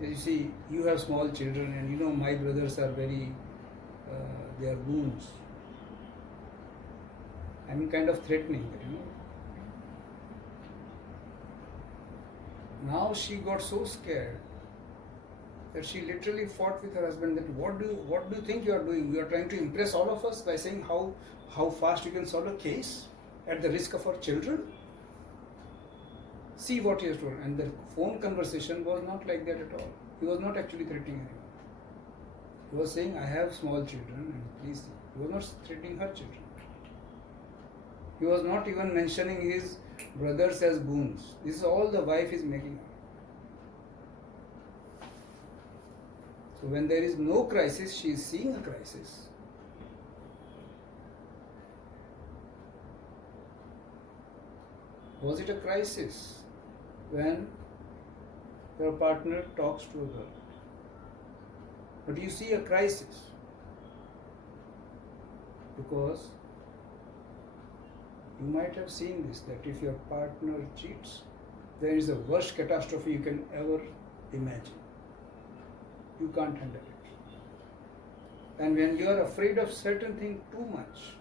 You see, you have small children, and you know my brothers are very, they are goons. I mean, kind of threatening, you know. Now she got so scared that she literally fought with her husband that what do you think you are doing? You are trying to impress all of us by saying how fast you can solve a case at the risk of our children? See what he has told. And the phone conversation was not like that at all. He was not actually threatening anyone. He was saying, I have small children and please. He was not threatening her children. He was not even mentioning his brothers as goons. This is all the wife is making up. So when there is no crisis, she is seeing a crisis. Was it a crisis when your partner talks to a girl? But you see a crisis because you might have seen this, that if your partner cheats, there is the worst catastrophe you can ever imagine. You can't handle it. And when you are afraid of certain thing too much,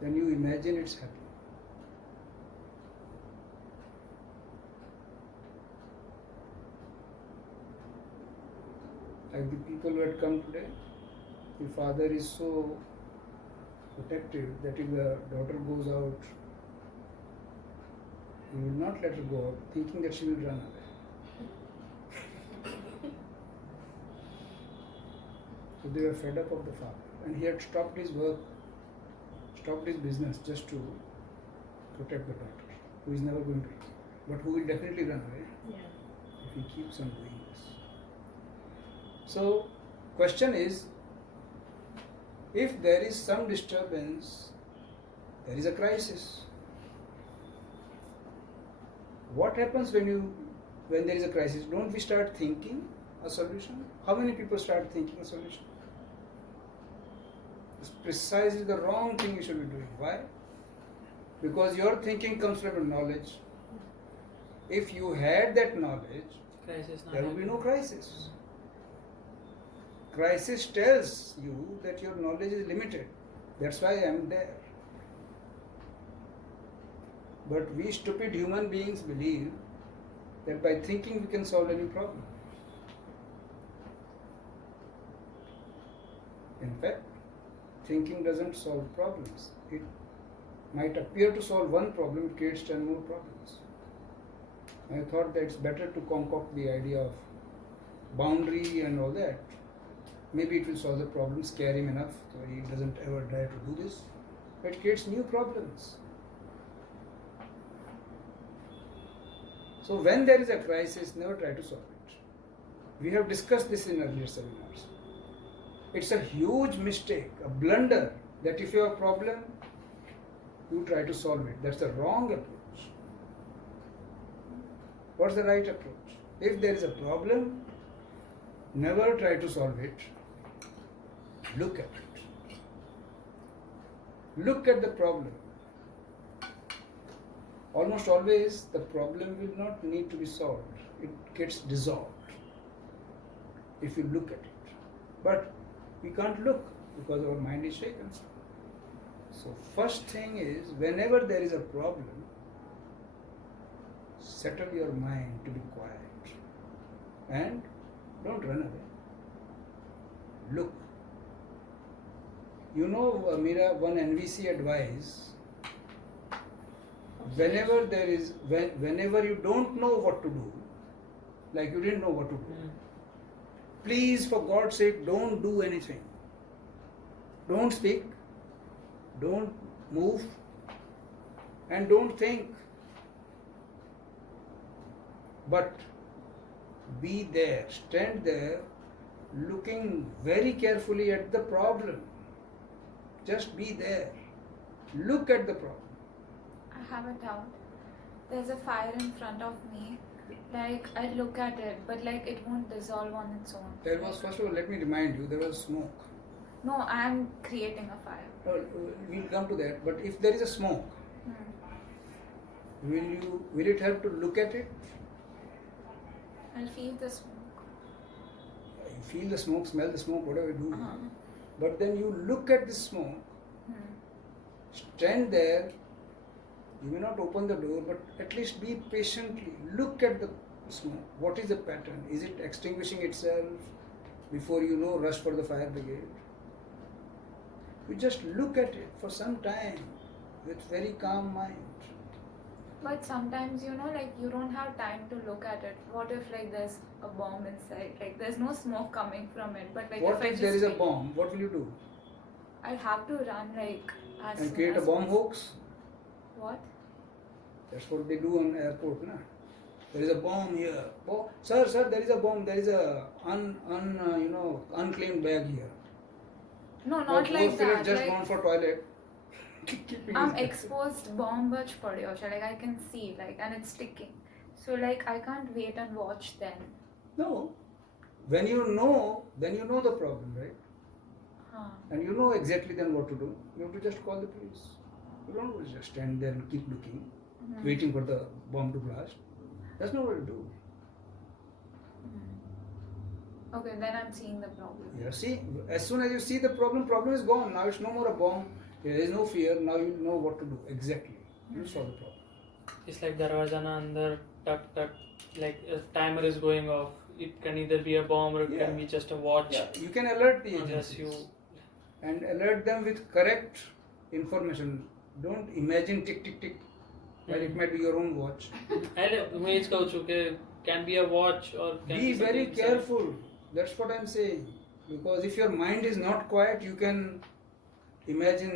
then you imagine it's happening. Like the people who had come today, the father is so protective that if the daughter goes out, he will not let her go out, thinking that she will run away. So they were fed up of the father, and he had stopped his work, stopped his business just to protect the daughter, who is never going to run, but who will definitely run away if he keeps on doing this. So, question is, if there is some disturbance, there is a crisis. What happens when there is a crisis? Don't we start thinking a solution? How many people start thinking a solution? It's precisely the wrong thing you should be doing. Why? Because your thinking comes from knowledge. If you had that knowledge, there would be no crisis. Crisis tells you that your knowledge is limited. That's why I am there. But we stupid human beings believe that by thinking we can solve any problem. In fact, thinking doesn't solve problems. It might appear to solve one problem, it creates 10 more problems. I thought that it's better to concoct the idea of boundary and all that. Maybe it will solve the problem, scare him enough so he doesn't ever dare to do this. But it creates new problems. So when there is a crisis, never try to solve it. We have discussed this in earlier seminars. It's a huge mistake, a blunder, that if you have a problem, you try to solve it. That's the wrong approach. What's the right approach? If there is a problem, never try to solve it. Look at it. Look at the problem. Almost always the problem will not need to be solved. It gets dissolved if you look at it. But we can't look because our mind is shaken. So first thing is, whenever there is a problem, settle your mind to be quiet and don't run away. Look. You know, Meera, one NVC advice, whenever you don't know what to do, like you didn't know what to do, please, for God's sake, don't do anything. Don't speak, don't move, and don't think. But be there, stand there, looking very carefully at the problem. Just be there. Look at the problem. I have a doubt. There's a fire in front of me Like I look at it, but like it won't dissolve on its own. There was, first of all, let me remind you, there was smoke. No, I am creating a fire. We'll come to that. But if there is a smoke, will it help to look at it? I'll feel the smoke. You feel the smoke, smell the smoke, whatever you do. Uh-huh. But then you look at the smoke, stand there. You may not open the door, but at least be patiently. Look at the smoke. What is the pattern? Is it extinguishing itself? Before you know, rush for the fire brigade. You just look at it for some time with very calm mind. But sometimes, like you don't have time to look at it. What if like there's a bomb inside? Like there's no smoke coming from it, but like What if I if just there is a wait, bomb? What will you do? I'll have to run like as And soon create a as bomb possible. hoax? What? That's what they do on airport, na? There is a bomb here. Sir, there is a bomb. There is a unclaimed bag here. No, Or not poor like fellow that. just Like gone for toilet. Keeping I'm his- exposed bomb bach padyo hai, like I can see like and it's sticking. So like I can't wait and watch then. No. When you know, then you know the problem, right? Huh. And you know exactly then what to do. You have to just call the police. You don't just stand there and keep looking, waiting for the bomb to blast. That's not what you do. Okay, then I'm seeing the problem. Yeah, see, as soon as you see the problem is gone. Now it's no more a bomb. There is no fear. Now you know what to do exactly. You solve the problem. It's like darwaza na andar tuck tuck, like a timer is going off. It can either be a bomb or it Yeah. can be just a watch. Yeah, you can alert the Unless agencies you and alert them with correct information. Don't imagine tick tick tick. While it might be your own watch. and image કહું છું કે can be a watch or can Be very something careful. That's what I'm saying. Because if your mind is not quiet, you can imagine,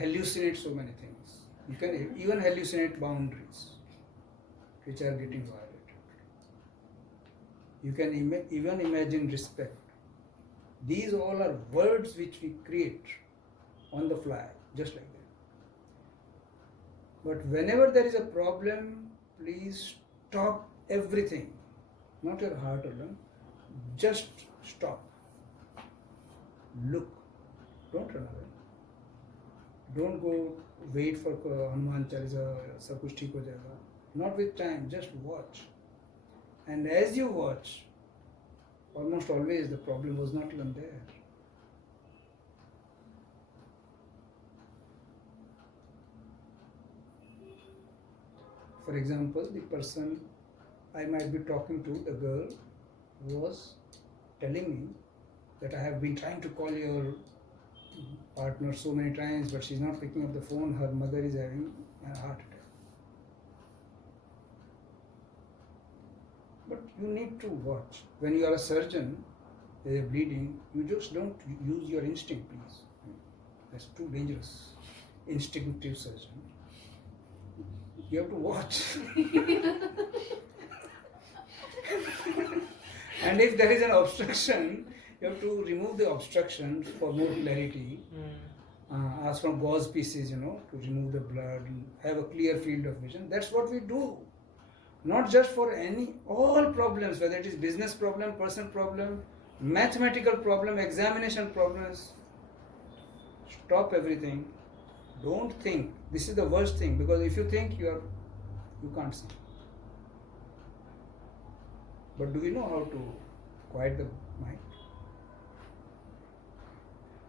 hallucinate so many things. You can even hallucinate boundaries which are getting violated. You can even imagine respect. These all are words which we create on the fly, just like that. But whenever there is a problem, please stop everything. Not your heart alone. Just stop. Look. Don't run away. Don't go wait for Hanuman Chalisa, sab kuch theek ho jayega. Not with time, just watch. And as you watch, almost always the problem was not even there. For example, the person I might be talking to, the girl, was telling me that I have been trying to call your partner so many times, but she's not picking up the phone. Her mother is having a heart attack. But you need to watch. When you are a surgeon, there's a bleeding, you just don't use your instinct, please. That's too dangerous. Instinctive surgeon. You have to watch. And if there is an obstruction, you have to remove the obstruction for more clarity. Ask for gauze pieces, to remove the blood, have a clear field of vision. That's what we do. Not just for all problems, whether it is business problem, personal problem, mathematical problem, examination problems. Stop everything. Don't think. This is the worst thing, because if you think, you can't see. But do we know how to quiet the mind?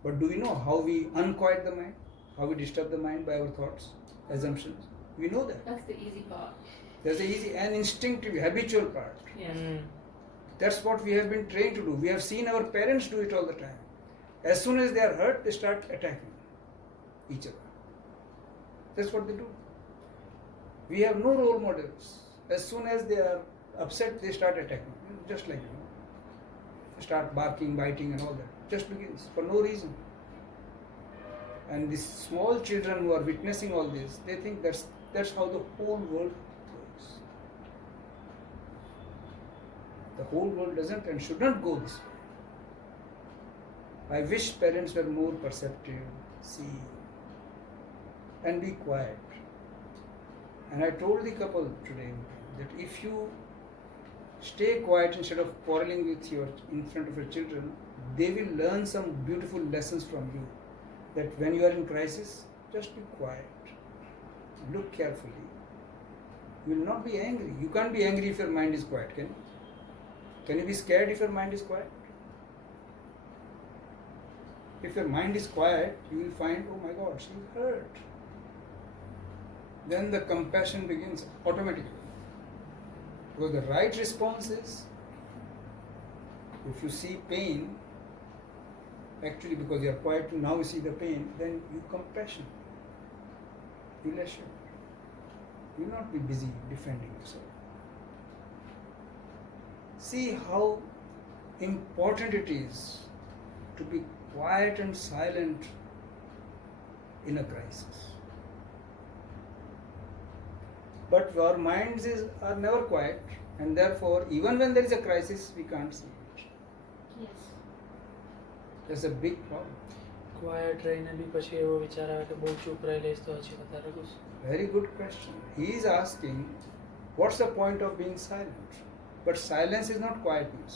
But do we know how we unquiet the mind? How we disturb the mind by our thoughts, assumptions? We know that. That's the easy part. There's the easy and instinctive, habitual part. Yeah. That's what we have been trained to do. We have seen our parents do it all the time. As soon as they are hurt, they start attacking each other. That's what they do. We have no role models. As soon as they are upset, they start attacking. Just like, they start barking, biting and all that. Just begins for no reason. And these small children who are witnessing all this, they think that's how the whole world works. The whole world doesn't and should not go this way. I wish parents were more perceptive, see, and be quiet. And I told the couple today that if you stay quiet instead of quarreling with your in front of your children, they will learn some beautiful lessons from you. That when you are in crisis, just be quiet. Look carefully. You will not be angry. You can't be angry if your mind is quiet, can you? Can you be scared if your mind is quiet? If your mind is quiet, you will find, oh my God, she is hurt. Then the compassion begins automatically. Because the right response is, if you see pain, actually because you are quiet, now you see the pain, then you compassion. You let you. You will not be busy defending yourself. See how important it is to be quiet and silent in a crisis. But our minds are never quiet, and therefore, even when there is a crisis, we can't see it. Yes. That's a big problem. ક્વાયટ રહીને બી પછી એવો વિચાર આવે કે બહુ ચૂપ રહી લઈશ તો હજી વધારે ગુસ્સો. Very good question. He is asking, what's the point of being silent? But silence is not quietness.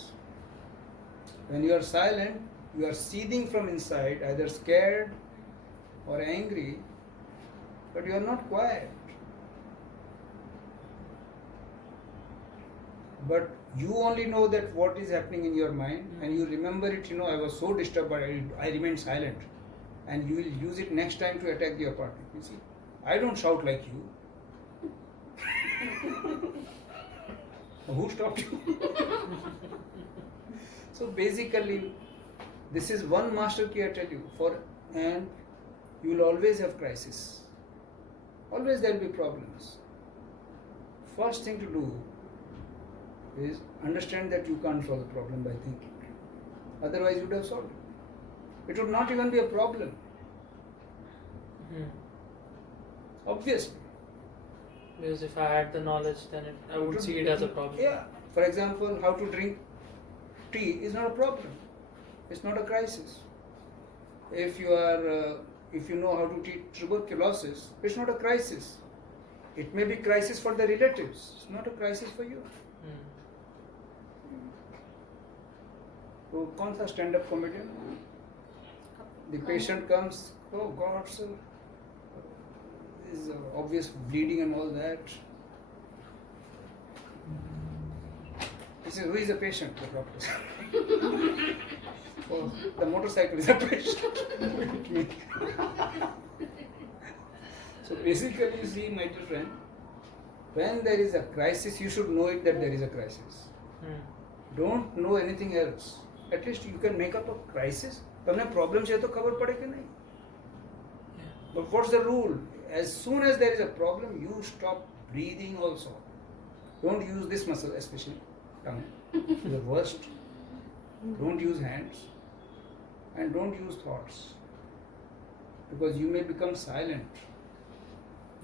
When you are silent, you are seething from inside, either scared or angry, but you are not quiet. But you only know that what is happening in your mind, and you remember it, I was so disturbed, but I remained silent. And you will use it next time to attack your partner. You see, I don't shout like you. Who stopped you? So basically, this is one master key I tell you. And you will always have crisis. Always there will be problems. First thing to do is understand that you can't solve the problem by thinking. Otherwise, you would have solved it. It would not even be a problem. Obviously. Because if I had the knowledge, then I would see it as a problem. Yeah. For example, how to drink tea is not a problem. It's not a crisis. If you know how to treat tuberculosis, it's not a crisis. It may be crisis for the relatives. It's not a crisis for you. तो कौन सा stand up comedian? The patient comes, oh God, sir, is obvious bleeding and all that. He says, who is the patient? The doctor. Oh, the motorcycle is a patient. So basically, you see, my dear friend, when there is a crisis, you should know it that there is a crisis. Don't know anything else. At least you can make up a crisis. તમને problem છે તો ખબર પડે કે નહીં. But what's the rule? As soon as there is a problem, you stop breathing also. Don't use this muscle, especially tongue. The worst. Don't use hands. And don't use thoughts. Because you may become silent.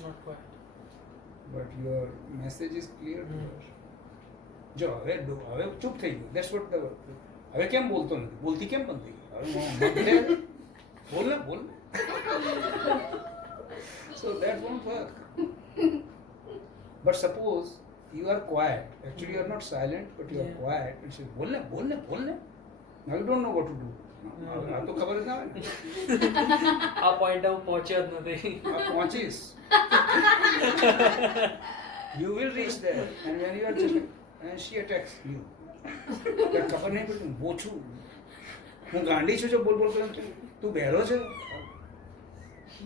Not quite. But your message is clear to us. જો હવે ચૂપ થઈ ગયું. That's what the હવે કેમ બોલતો નથી? બોલતી કેમ બનતી? બોલ. So that won't work. But suppose you are quiet. Actually, you are not silent, but you are quiet. And say, બોલ ને. Now you don't know what to do. આ તો ખબર જ ના હોય ને. આ પોઈન્ટ હું પહોંચ્યો જ નથી. આ પહોંચીશ. You will reach there. And when you are just, and she attacks you. ખબર નહીં પડતી હું છું. હું ગાંડી છું જો બોલ કરું તું બહેરો છે.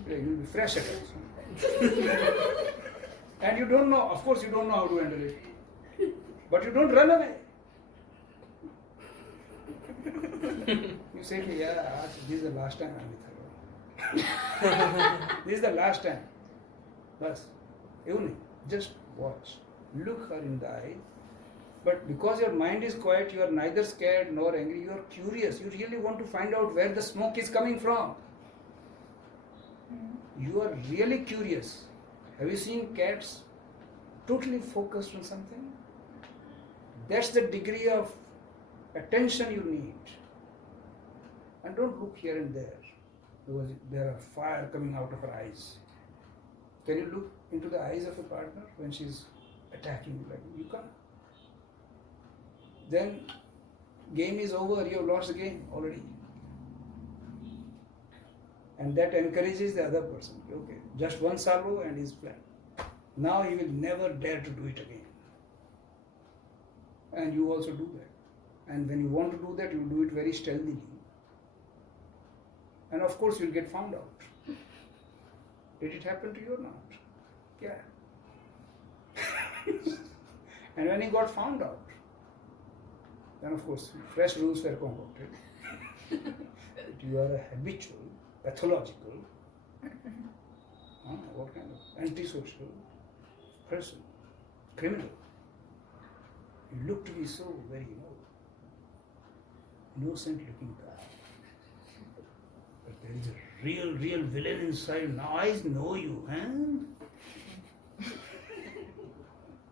You will be fresh attacks. And you don't know, of course you don't know how to handle it. But you don't run away. You say, yeah, this is the last time I'm with her. This is the last time. Bas. એવું નહીં. Just watch. Look her in the eye. But because your mind is quiet, you are neither scared nor angry. You are curious. You really want to find out where the smoke is coming from. You are really curious. Have you seen cats totally focused on something? That's the degree of attention you need. And don't look here and there, because there are fire coming out of her eyes. Can you look into the eyes of a partner when she's attacking you? Like you can't. then game is over, you have lost the game already. And that encourages the other person. Okay, just one salvo and he's flat. Now he will never dare to do it again. And you also do that. And when you want to do that, you do it very stealthily. And of course, you'll get found out. Did it happen to you or not? Yeah. And when he got found out, then of course, fresh rules were concocted. That you are a habitual, pathological, what kind of antisocial person, criminal. You look to be so very, innocent looking guy. But there is a real villain inside. Now I know you, huh?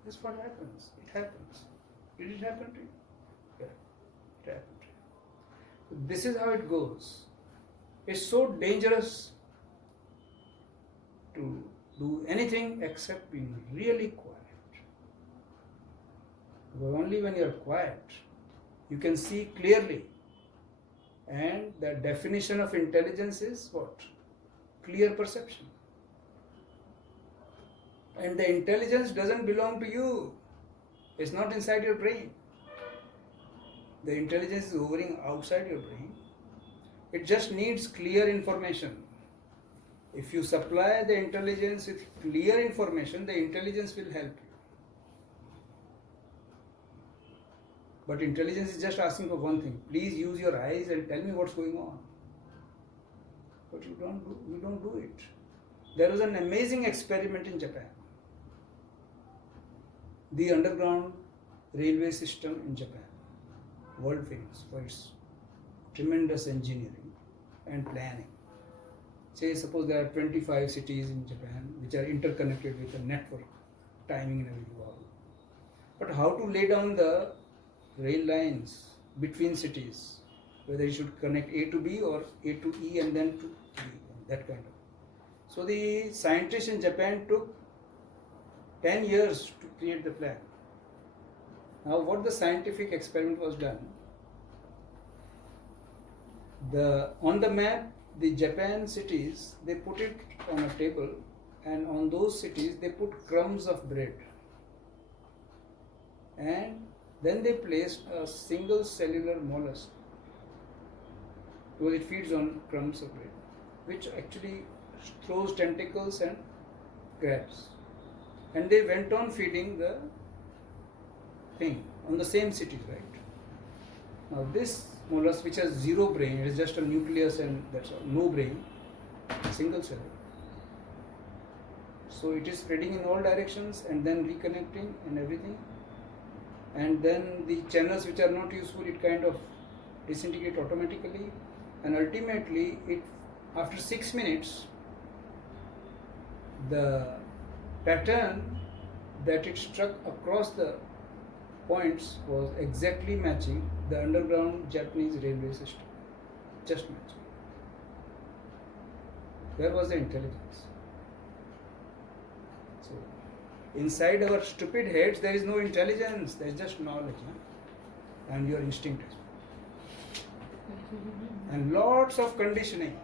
That's what happens. It happens. Did it happen to you? Yeah, it happened to you. So this is how it goes. It's so dangerous to do anything except being really quiet. Because only when you are quiet, you can see clearly. And the definition of intelligence is what? Clear perception. And the intelligence doesn't belong to you. It's not inside your brain. The intelligence is hovering outside your brain. It just needs clear information. If you supply the intelligence with clear information, the intelligence will help you. But intelligence is just asking for one thing. Please use your eyes and tell me what's going on. But you don't do it. There was an amazing experiment in Japan. The underground railway system in Japan, world famous for its tremendous engineering and planning. Say, suppose there are 25 cities in Japan which are interconnected with a network, timing and everything. But how to lay down the rail lines between cities, whether it should connect A to B or A to E and then to B, that kind of. So the scientists in Japan took 10 years to create the plan. Now what the scientific experiment was done, on the map, the Japan cities, they put it on a table, and on those cities they put crumbs of bread. And then they placed a single cellular mollusk, because it feeds on crumbs of bread, which actually throws tentacles and grabs. And they went on feeding the thing on the same cities, right? Now this mollusk, which has zero brain, it is just a nucleus and that's all, no brain, single cell. So it is spreading in all directions and then reconnecting and everything. And then the channels which are not useful, it kind of disintegrate automatically. And ultimately, after 6 minutes, the pattern that it struck across the points was exactly matching the underground Japanese railway system. Just matching. Where was the intelligence? So, inside our stupid heads, there is no intelligence, there is just knowledge, and your instinct. And lots of conditioning.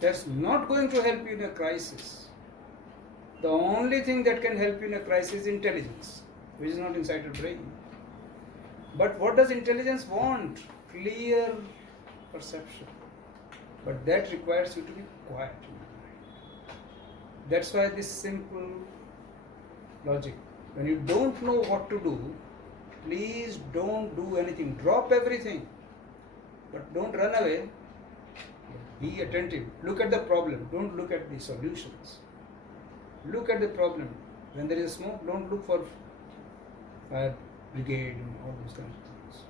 That's not going to help you in a crisis. The only thing that can help you in a crisis is intelligence, which is not inside your brain. But what does intelligence want? Clear perception. But that requires you to be quiet. That's why this simple logic. When you don't know what to do, please don't do anything. Drop everything. But don't run away. Be attentive. Look at the problem. Don't look at the solutions. Look at the problem. When there is smoke, don't look for fire brigade and all those kinds of things.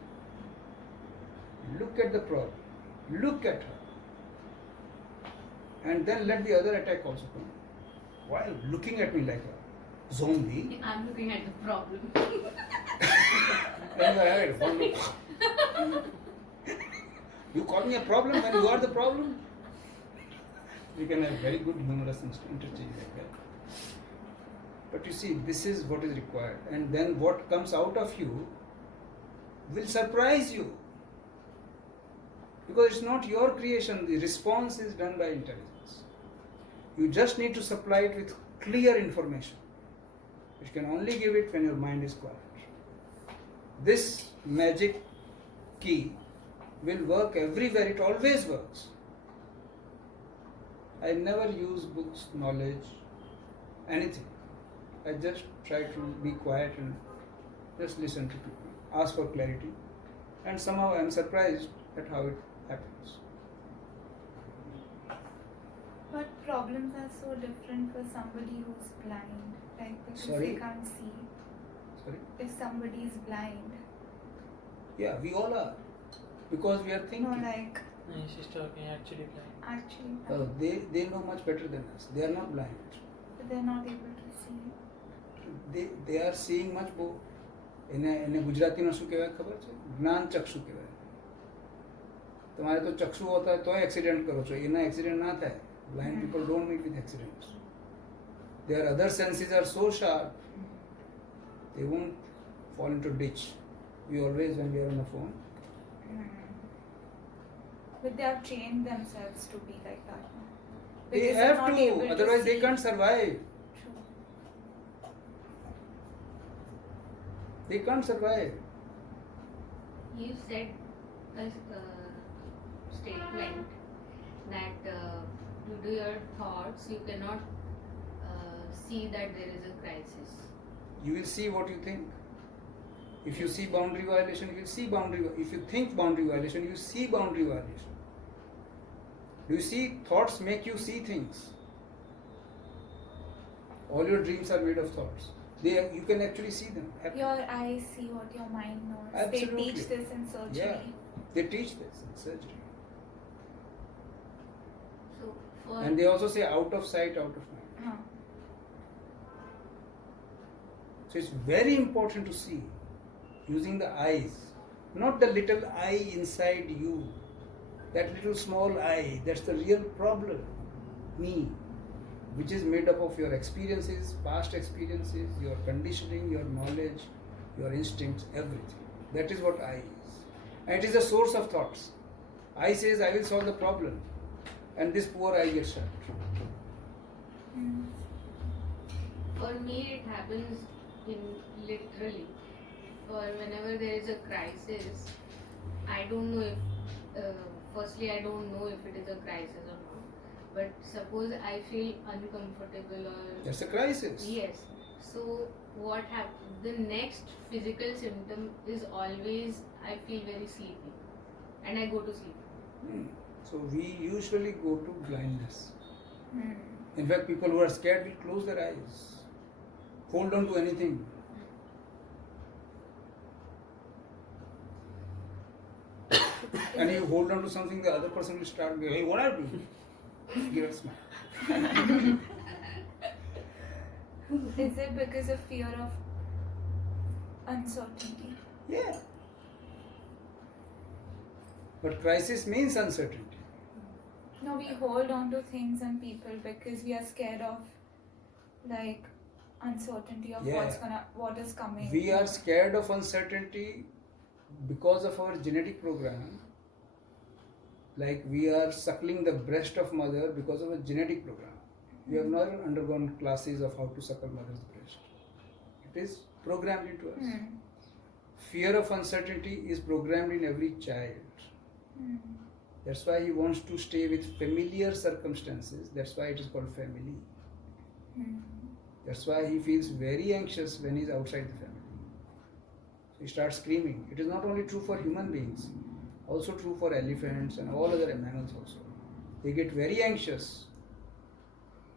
Look at the problem. Look at her. And then let the other attack also come. While looking at me like a zombie. I'm looking at the problem. Then I had one look. You call me a problem when you are the problem? We can have very good humorous interchange like that. But you see, this is what is required, and then what comes out of you will surprise you, because it's not your creation. The response is done by intelligence. You just need to supply it with clear information, which can only give it when your mind is quiet. This magic key will work everywhere. It always works. I never use books, knowledge, anything. I just try to be quiet and just listen to people, ask for clarity, and somehow I am surprised at how it happens. But problems are so different for somebody who's blind, like because Sorry? they can't see. Sorry? If somebody is blind, Yeah, we all are, because we are no, thinking. like No, she's talking actually blind. actually, They know much better than us. They are not blind. but they're not able to see. They are seeing much more. એને ગુજરાતીમાં શું કહેવાય ખબર છે? જ્ઞાન ચક્ષુ કહેવાય. તમારે તો ચક્ષુ હોતા હોય તો એક્સિડન્ટ કરો છો, એના એક્સિડન્ટ ના થાય. Blind people don't meet with accidents. Their other senses are so sharp, they won't fall into ditch. We always, when we are on the phone, But they have trained themselves to be like that. No? they Because they're have not to, able to otherwise they see. can't survive. True. They can't survive. You said a statement that due to your thoughts you cannot see that there is a crisis. You will see what you think. If you see boundary violation, you will see boundary. If you think boundary violation, you see boundary violation. Do you see? Thoughts make you see things. All your dreams are made of thoughts. You can actually see them. Your eyes see what your mind knows. They Absolutely. teach this in surgery. Yeah, they teach this in surgery. So for And they also say out of sight, out of mind. Huh. So it's very important to see using the eyes, not the little eye inside you. That little small eye, that's the real problem. Me, which is made up of your experiences, past experiences, your conditioning, your knowledge, your instincts, everything. That is what eye is. And it is the source of thoughts. Eye says, I will solve the problem. And this poor eye gets shut. for me it happens in literally. For whenever there is a crisis, I don't know if firstly I don't know if it is a crisis or not. But suppose I feel uncomfortable or That's a crisis. yes. So what happens? The next physical symptom is always I feel very sleepy, and I go to sleep. So we usually go to blindness. Hmm. In fact, people who are scared will close their eyes, hold on to anything. And you hold on to something, the other person will start going, hey, what are you doing? Give a smile. Is it because of fear of uncertainty? Yeah. But crisis means uncertainty. No, we hold on to things and people because we are scared of like uncertainty of Yeah. what is coming. We are scared of uncertainty because of our genetic program. Like we are suckling the breast of mother because of a genetic program. We have never undergone classes of how to suckle mother's breast. It is programmed into us. Fear of uncertainty is programmed in every child. That's why he wants to stay with familiar circumstances. That's why it is called family. That's why he feels very anxious when he's outside the family. So he starts screaming. It is not only true for human beings, also true for elephants and all other mammals also. They get very anxious,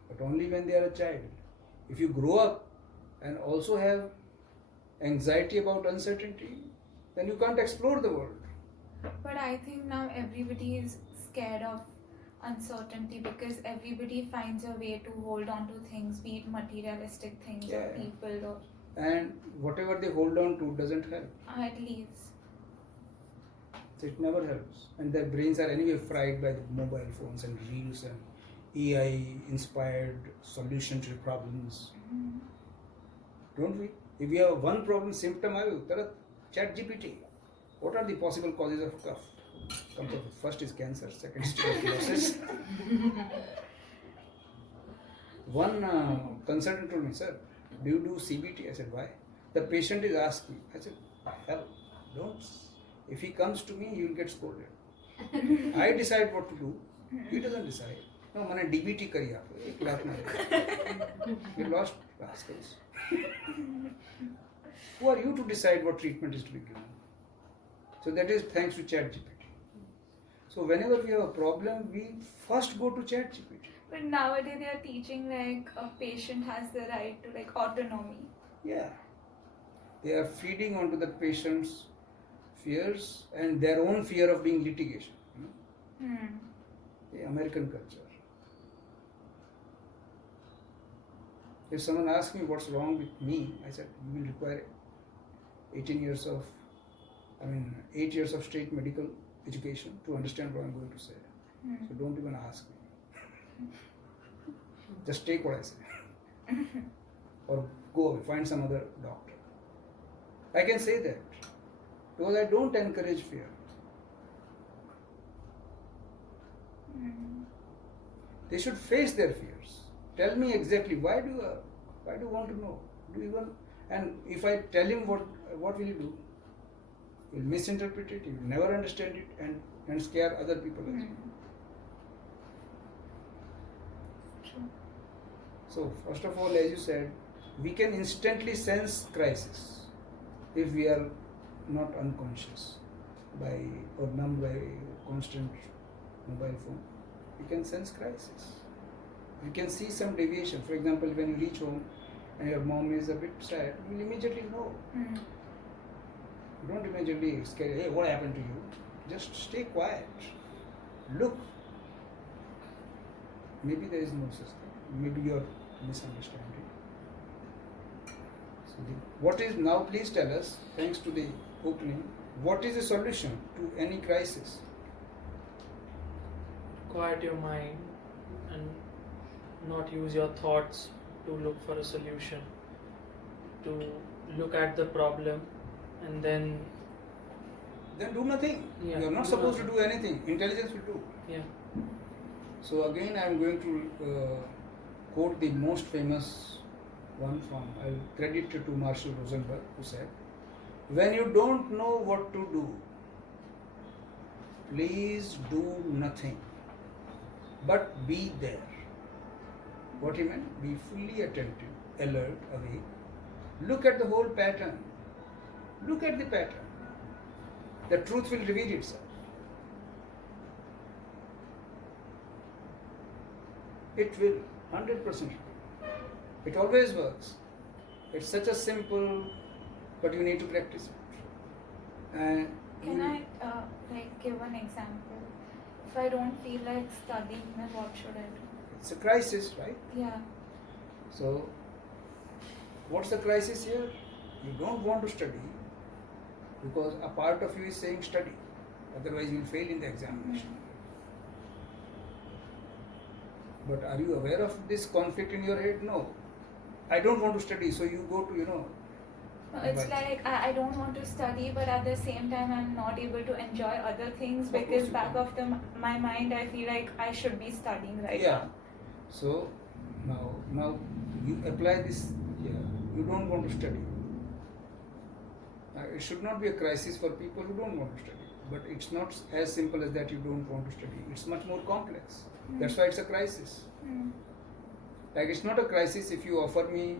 but only when they are a child. If you grow up and also have anxiety about uncertainty, then you can't explore the world. But I think now everybody is scared of uncertainty because everybody finds a way to hold on to things, be it materialistic things or Yeah. people or And whatever they hold on to doesn't help. it leaves. So it never helps. And their brains are anyway fried by the mobile phones and reels and AI inspired solution to problems. Don't we? If we have one problem, symptom, chat GPT. What are the possible causes of cough? First is cancer, second is tuberculosis. One consultant told me, sir, do you do CBT? I said, why? The patient is asking. I said, hell, don't. If he comes to me, he will get scolded. I decide what to do. He doesn't decide. No, मैंने DBT करी आपको एक लाख में. We lost rascals. Who are you to decide what treatment is to be given? So that is thanks to ChatGPT. So whenever we have a problem, we first go to ChatGPT. But nowadays they are teaching like a patient has the right to like autonomy. Yeah. They are feeding onto the patient's fears and their own fear of being litigation. The American culture. If someone asks me what's wrong with me, I said, you will require 8 years of straight medical education to understand what I'm going to say. So don't even ask me. Just take what I say. Or go away, find some other doctor. I can say that because I don't encourage fear. They should face their fears. Tell me exactly why do you want to know? And if I tell him what will you do? He will misinterpret it, he will never understand it and scare other people as well. So first of all, as you said, we can instantly sense crisis if we are not unconscious or numb by constant mobile phone. We can sense crisis. We can see some deviation. For example, when you reach home and your mom is a bit sad, you will immediately know. You don't immediately scare, hey, what happened to you? Just stay quiet. Look. Maybe there is no such thing. Maybe you are misunderstanding. So what is now, please tell us, thanks to the opening, what is the solution to any crisis? Quiet your mind and not use your thoughts to look for a solution. To look at the problem and then do nothing. Yeah, You are not do supposed nothing. to do anything. Intelligence will do. Yeah. So again, I am going to quote the most famous one I will credit it to Marshall Rosenberg, who said, when you don't know what to do, please do nothing, but be there. What he meant? Be fully attentive, alert, awake. Look at the whole pattern. Look at the pattern. The truth will reveal itself. It will, 100%. It always works. It's such a simple, but you need to practice it. And Can I give an example? If I don't feel like studying, then what should I do? it's a crisis, right? Yeah. So, what's the crisis here? You don't want to study because a part of you is saying study. Otherwise, you will fail in the examination. But are you aware of this conflict in your head? No. I don't want to study, so you go to, No, it's like I don't want to study, but at the same time I'm not able to enjoy other things Of course because you back can. of my mind I feel like I should be studying right Yeah. now. So, now you apply this here. You don't want to study. It should not be a crisis for people who don't want to study. But it's not as simple as that you don't want to study. It's much more complex. That's why it's a crisis. Like it's not a crisis if you offer me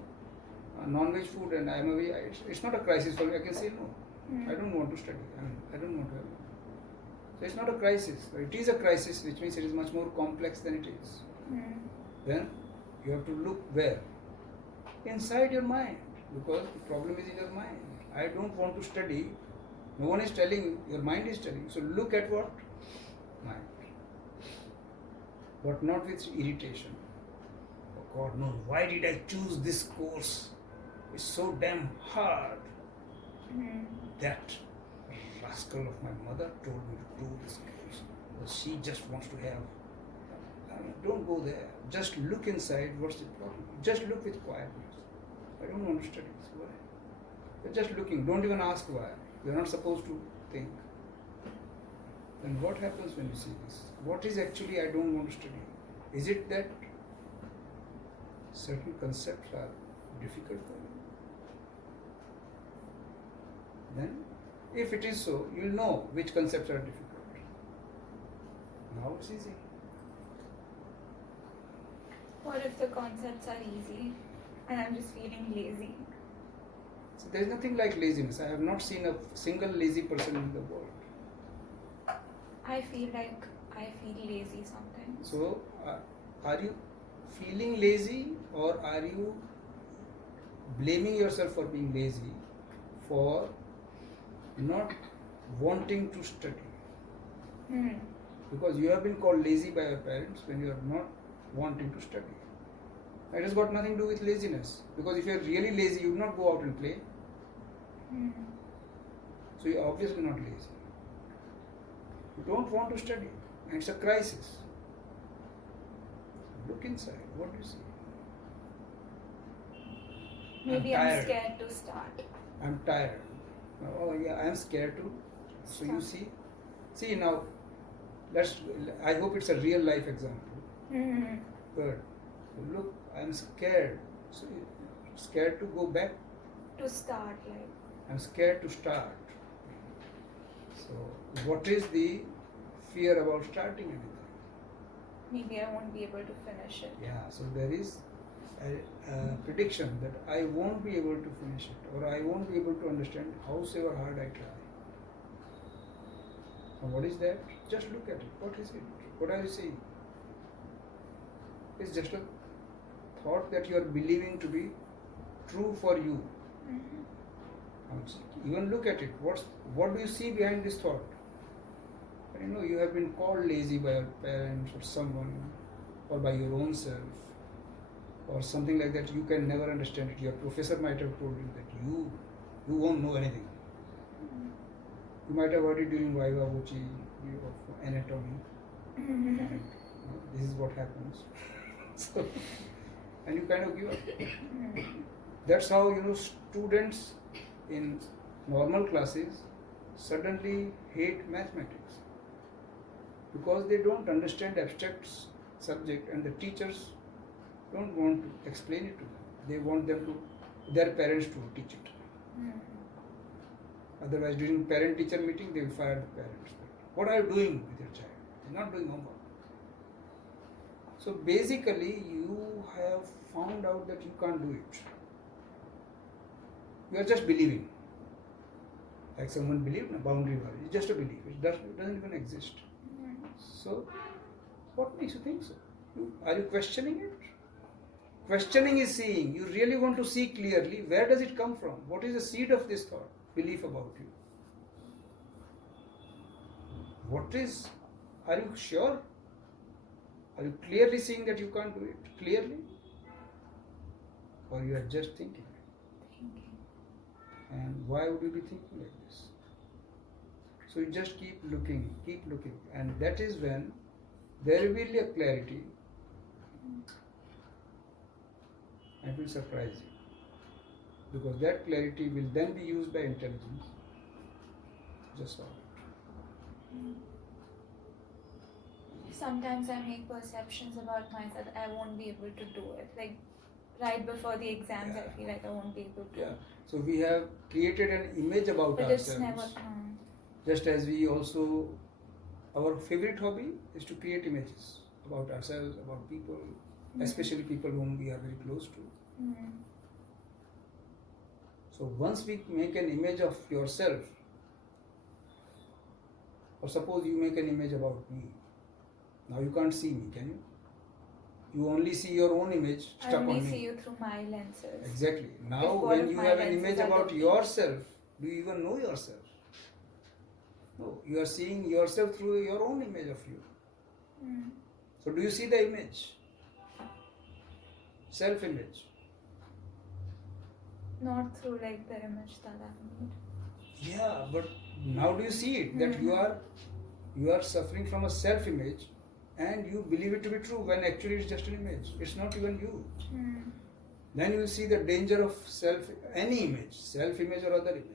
non-veg food and I'm away. It's not a crisis for me. I can say no. I don't want to study. I don't want to have. So it's not a crisis. It is a crisis, which means it is much more complex than it is. Then you have to look where? Inside your mind, because the problem is in your mind. I don't want to study. No one is telling you, your mind is telling you. So look at what? Mind. But not with irritation. Oh God, no, why did I choose this course? It's so damn hard. That rascal of my mother told me to do this course. But she just wants to have. Don't go there. Just look inside. What's the problem? Just look with quietness. I don't want to study. So why? You're just looking. Don't even ask why. You're not supposed to think. Then what happens when you see this? What is actually I don't want to study? Is it that certain concepts are difficult for you? Then, if it is so, you'll know which concepts are difficult. Now it's easy. What if the concepts are easy and I'm just feeling lazy? So there is nothing like laziness. I have not seen a single lazy person in the world. I feel like I feel lazy sometimes. So, are you feeling lazy, or are you blaming yourself for being lazy for not wanting to study? Because you have been called lazy by your parents when you are not wanting to study. It has got nothing to do with laziness. Because if you are really lazy, you would not go out and play. So you are obviously not lazy. You don't want to study, and it's a crisis. Look inside. What do you see? Maybe I'm I'm tired. scared to start. I'm tired. Oh yeah, I'm scared too. So you see, now. I hope it's a real life example. Good. Look, I'm scared. So scared to go back. To start, like. I'm scared to start. So what is the fear about starting anything? Maybe I won't be able to finish it. Yeah, so there is a prediction that I won't be able to finish it, or I won't be able to understand howsoever hard I try. And what is that? Just look at it. What is it? What are you seeing? It's just a thought that you are believing to be true for you. Even look at it. What do you see behind this thought? You have been called lazy by your parents or someone, or by your own self, or something like that. You can never understand it. Your professor might have told you that you won't know anything. You might have heard it during Viva Voce of anatomy. And, this is what happens. So, and you kind of give up. That's how students in normal classes suddenly hate mathematics. Because they don't understand abstract subject, and the teachers don't want to explain it to them. They want their parents to teach it. Otherwise, during parent-teacher meeting, they will fire the parents. What are you doing with your child? He's not doing homework. So basically, you have found out that you can't do it. You are just believing. Like someone believed in a boundary wall. It's just a belief. It doesn't even exist. So, what makes you think so? Are you questioning it? Questioning is seeing. You really want to see clearly. Where does it come from? What is the seed of this thought, belief about you? Are you sure? Are you clearly seeing that you can't do it? Clearly? Or you are just thinking? And why would you be thinking like this? So you just keep looking, and that is when there will be a clarity, and it will surprise you. Because that clarity will then be used by intelligence to just solve it. Sometimes I make perceptions about myself I won't be able to do it. Like right before the exams, I feel like I won't be able to. Yeah. So we have created an image about But ourselves. it's never. Just as we also, our favorite hobby is to create images about ourselves, about people, especially people whom we are very close to. So once we make an image of yourself, or suppose you make an image about me, now you can't see me, can you? You only see your own image stuck I on me. only see you through my lenses. Exactly. Now If one when of you my have an lenses image are about different. yourself, do you even know yourself? No, you are seeing yourself through your own image of you. So do you see the image? Self-image. Not through like the image that I've made. Yeah, but now do you see it? That you are suffering from a self-image, and you believe it to be true when actually it's just an image. It's not even you. then you will see the danger of any image, self-image or other image.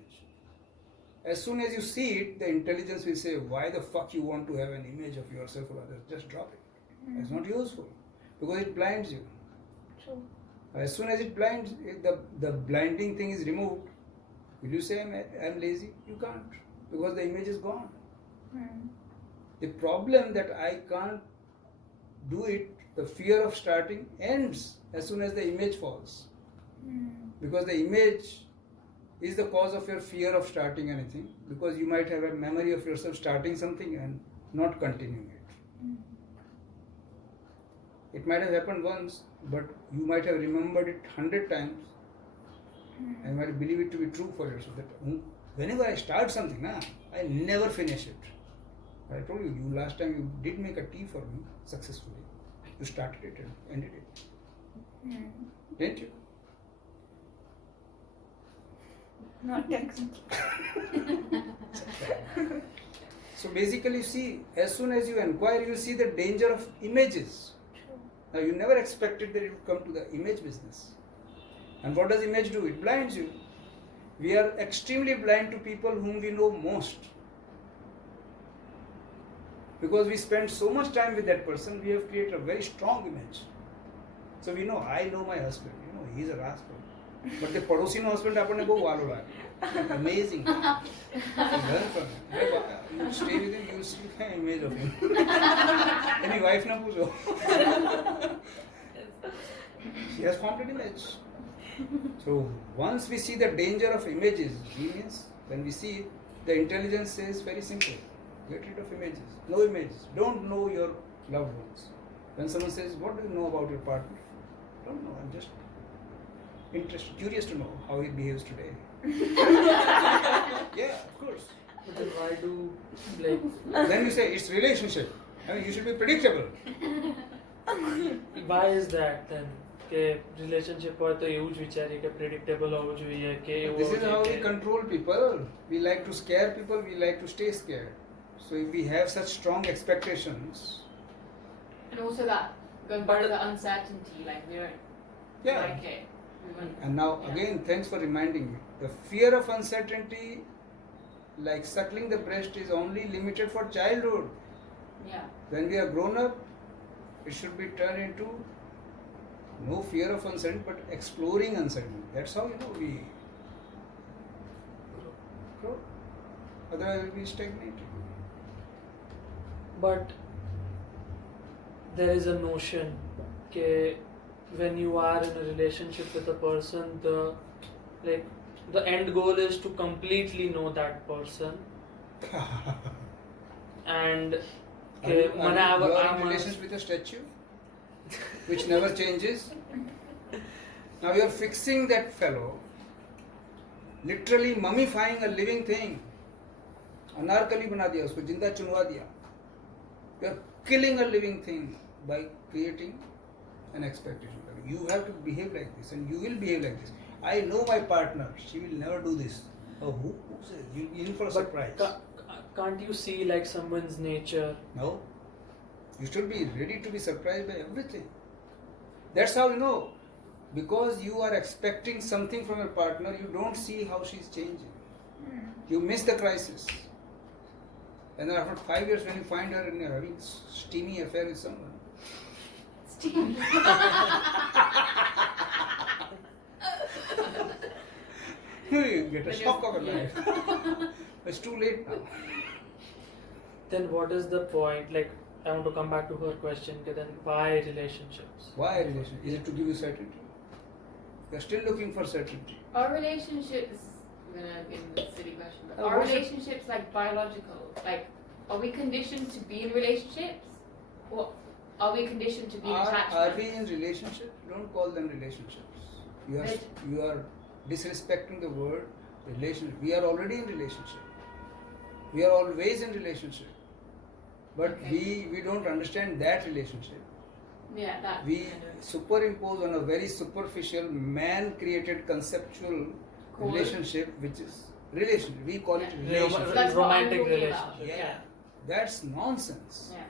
As soon as you see it, the intelligence will say, why the fuck you want to have an image of yourself or others? Just drop it. It's not useful because it blinds you. True. As soon as it blinds, the blinding thing is removed. Will you say I'm lazy? You can't because the image is gone. The problem that I can't do it, the fear of starting ends as soon as the image falls. Because the image is the cause of your fear of starting anything, because you might have a memory of yourself starting something and not continuing it. It might have happened once, but you might have remembered it 100 times and might believe it to be true for yourself. That whenever I start something, I never finish it. I told you, last time you did make a tea for me successfully. You started it and ended it. Didn't you? Not technically. So basically, see, as soon as you inquire, you see the danger of images. Now, you never expected that it would come to the image business. And what does image do? It blinds you. We are extremely blind to people whom we know most. Because we spend so much time with that person, we have created a very strong image. So we know, I know my husband, he's a rascal. But the Padosi no husband આપણને બહુ વાલો લાગે. Amazing. Learn from him. You stay with him, you will see an image of him. Any wife na પૂછો. She has formed an image. So once we see the danger of images, means when we see it, the intelligence says very simple. Get rid of images. No images. Don't know your loved ones. When someone says, what do you know about your partner? Don't know. I'm just interested, curious to know how he behaves today. Yeah, of course. But then why do, like, Then you say, it's relationship. I mean, you should be predictable. why is that then? કે relationship હોય તો એવું જ વિચારીએ કે પ્રેડિક્ટેબલ હોવું જોઈએ કે એવું This હોવું is how we જોઈએ control people. We like to scare people, we like to stay scared. So if we have such strong expectations, And also that going back to the uncertainty, like we don't yeah. like it. We wouldn't. And now Yeah. again, thanks for reminding me. The fear of uncertainty, like suckling the breast, is only limited for childhood. Yeah. When we are grown up, it should be turned into no fear of uncertainty, but exploring uncertainty. That's how we grow. Otherwise, we'll be stagnated. but there is a notion કે when you are in a relationship with a person, the end goal is to completely know that person and Are you, are મને you, you are આ in relationship with a statue which never changes. Now you are fixing that fellow, literally mummifying a living thing. Anarkali बना दिया, उसको जिंदा चुनवा दिया. You are killing a living thing by creating an expectation. You have to behave like this, and you will behave like this. I know my partner; she will never do this. Oh, who says? You'll be in for a but surprise. can't you see like someone's nature? No. You should be ready to be surprised by everything. That's how you know. Because you are expecting something from your partner, you don't see how she's changing. You miss the crisis. And then after 5 years, when you find her and you're having steamy affair with someone, you get a shock of a life. It's too late now. Then what is the point? Like, I want to come back to her question. Okay, then why relationships? Why a relationship? Is it to give you certainty? You're still looking for certainty. Are relationships, I'm gonna give the silly question, but are what's it- relationships like biological? Like, are we conditioned to be in relationships? Or are we conditioned to be in Are attachment? we in relationship? Don't call them relationships. You are disrespecting the word relationship. We are already in relationship. We are always in relationship. But Okay. we don't understand that relationship. Yeah, that We kind of superimpose on a very superficial man-created conceptual Cool. relationship, which is relationship. We call it Yeah. relationship. That's what I'm Romantic talking relationship. about. Yeah. That's nonsense. Yeah.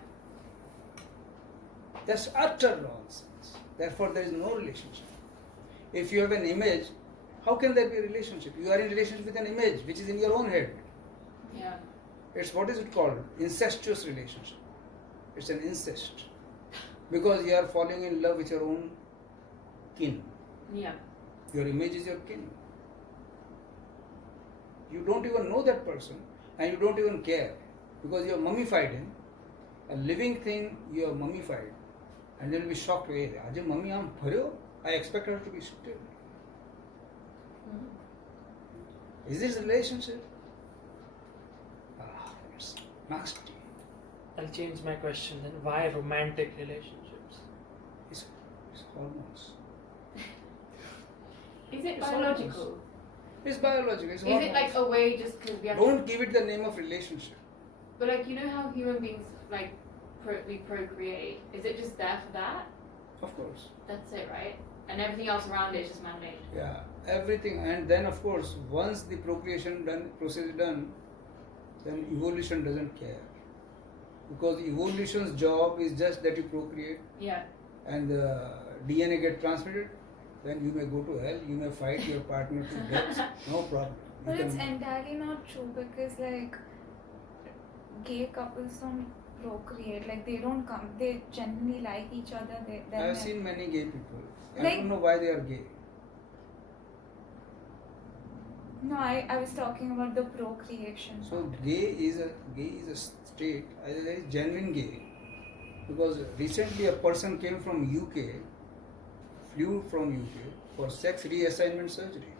That's utter nonsense. Therefore, there is no relationship. If you have an image, how can there be a relationship? You are in relationship with an image which is in your own head. Yeah. It's, what is it called? Incestuous relationship. It's an incest. Because you are falling in love with your own kin. Yeah. Your image is your kin. You don't even know that person and you don't even care because you have mummified him. A living thing you have mummified, and then you'll be shocked. Hey, Aaj mummy aam bharyo? I expect her to be still. Is this relationship? Ah, it's nasty. I'll change my question then. Why romantic relationships? It's hormones. Is it It's biological? It's biological. It's Is it like hormones. a way just because we have Don't give it the name of relationship. But like, you know how human beings like we procreate? Is it just there for that? Of course. That's it, right? And everything else around it is just man-made. Yeah, everything. And then of course, once the procreation process is done, then evolution doesn't care. Because evolution's job is just that you procreate Yeah. and the DNA get transmitted, then you may go to hell, you may fight your partner to death, no problem. You But it's can- entirely not true because like gay couples don't procreate. Like they don't come. They genuinely like each other. I have seen many gay people. I Like- don't know why they are gay. No, I was talking about the procreation. So gay is a state, either is genuine gay. Because recently a person came from UK, flew from UK for sex reassignment surgery.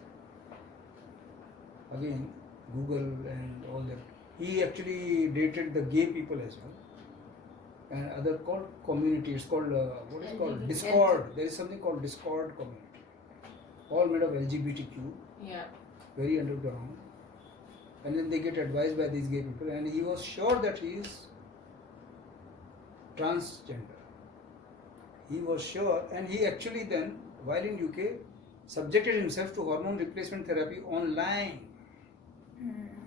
Again, Google and all that. He actually dated the gay people as well. And other called community. It's called what is it called? LGBT. Discord. There is something called Discord community. All made of LGBTQ. Yeah. Very underground, and then they get advised by these gay people, and he was sure that he is transgender. He was sure, and he actually then, while in UK, subjected himself to hormone replacement therapy online.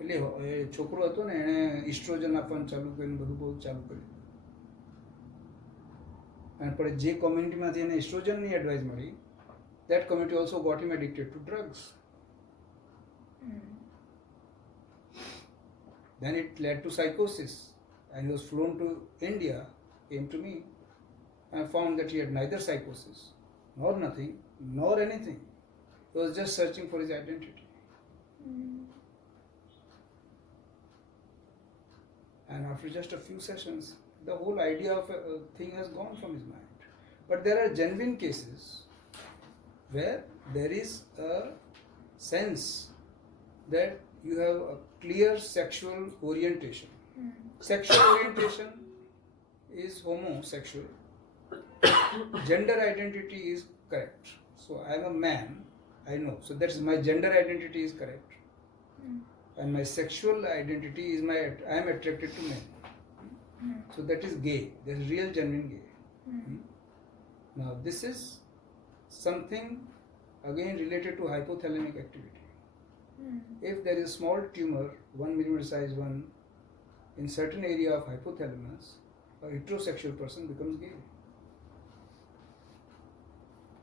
એટલે એ છોકરો હતો ને એણે oestrogen આપવાનું ચાલુ કર્યું, બધું બહુ ચાલુ કર્યું. અને પણ જે કોમ્યુનિટીમાંથી એને ઇસ્ટ્રોજનની એડવાઇસ મળી, that community also got him addicted to drugs. Then it led to psychosis, and he was flown to India, came to me, and found that he had neither psychosis, nor nothing, nor anything. He was just searching for his identity. And after just a few sessions, the whole idea of a thing has gone from his mind. But there are genuine cases where there is a sense that you have a clear sexual orientation. Sexual orientation is homosexual. Gender identity is correct. So I am a man, I know. So that is my gender identity is correct. And my sexual identity is I am attracted to men. So that is gay. That is real genuine gay. Now this is something again related to hypothalamic activity. If there is a small tumor, 1 millimeter size one, in certain area of hypothalamus, a heterosexual person becomes gay.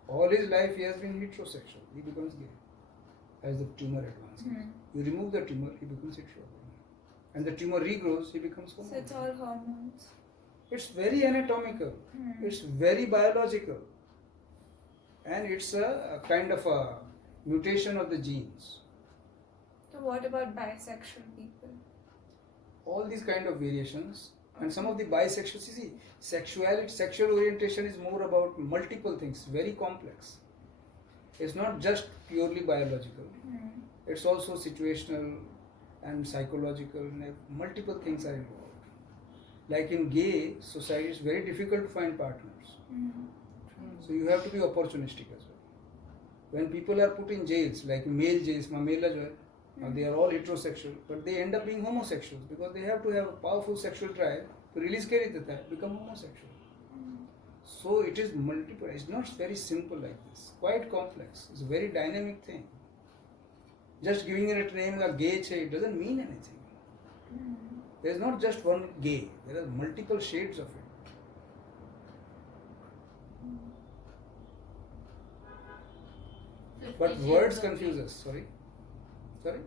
All his life he has been heterosexual, he becomes gay as the tumor advances. You remove the tumor, he becomes hetero. And the tumor regrows, he becomes homo. So it's all hormones. It's very anatomical, it's very biological, and it's a kind of a mutation of the genes. So what about bisexual people? All these kind of variations, and some of the bisexual, see, sexual orientation is more about multiple things, very complex. It's not just purely biological, it's also situational and psychological, and multiple things are involved. Like in gay society, it's very difficult to find partners. So you have to be opportunistic as well. When people are put in jails, like male jails, they are all heterosexual, but they end up being homosexuals because they have to have a powerful sexual drive to release become homosexual. So it is multiple, it's not very simple like this, quite complex. It's a very dynamic thing. Just giving it a name like gay, it doesn't mean anything. There is not just one gay, there are multiple shades of it. But 50 words shades of confuse grey. us. Sorry? Sorry?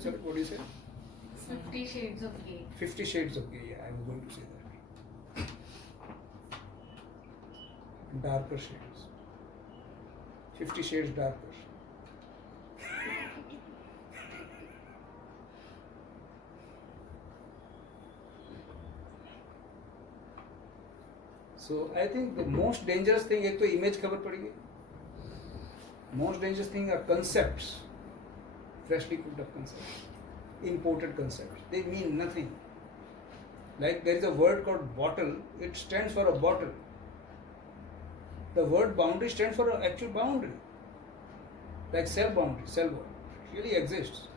Sorry, what do you say? 50 shades of grey. 50 shades of grey, yeah, I was going to say that. Darker shades. 50 shades darker. So I think the most dangerous thing, एक तो image खबर पड़ेगी. Most dangerous thing are concepts, freshly cooked up concepts, imported concepts. They mean nothing. Like there is a word called bottle. It stands for a bottle. The word boundary stands for an actual boundary. Like cell boundary, cell boundary. It really exists.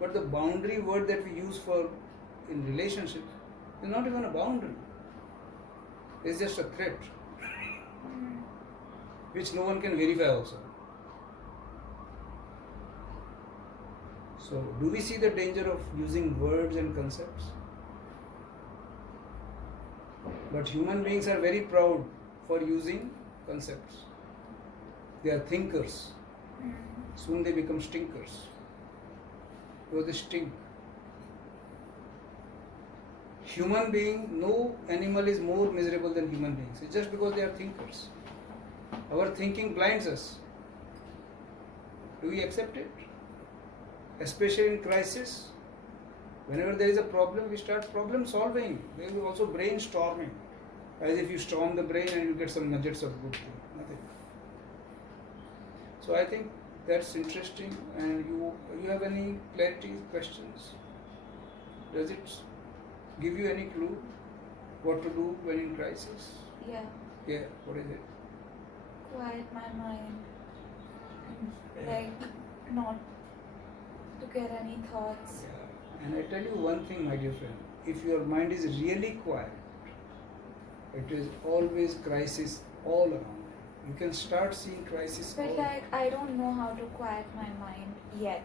But the boundary word that we use for in relationships is not even a boundary. It's just a threat, which no one can verify also. So, do we see the danger of using words and concepts? But human beings are very proud for using concepts. They are thinkers. Soon they become stinkers. Because they stink. Human being, no animal is more miserable than human beings. It's just because they are thinkers. Our thinking blinds us. Do we accept it? Especially in crisis. Whenever there is a problem, we start problem solving. There is also brainstorming. As if you storm the brain and you get some nuggets of good thing. Nothing. So I think that's interesting. And you have any clarity, questions? Does it give you any clue what to do when in crisis? Yeah. Yeah, what is it? Quiet my mind. Like, not to get any thoughts. Yeah. And I tell you one thing, my dear friend, if your mind is really quiet, it is always crisis all around. You can start seeing crisis all But like, I don't know how to quiet my mind yet.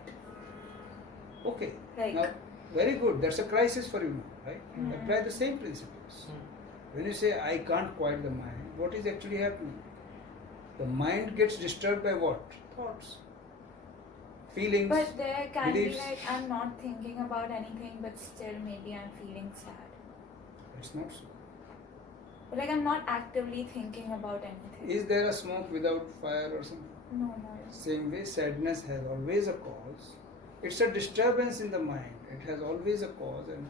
Okay. Like, Now, very good. That's a crisis for you now, right? Mhm. Apply the same principles. When you say, I can't quiet the mind, what is actually happening? The mind gets disturbed by what? Thoughts. Feelings. but there can beliefs. be like, I'm not thinking about anything, but still maybe I'm feeling sad. It's not so. But like, I'm not actively thinking about anything. Is there a smoke without fire or something? No. Same way, sadness has always a cause. It's a disturbance in the mind. It has always a cause and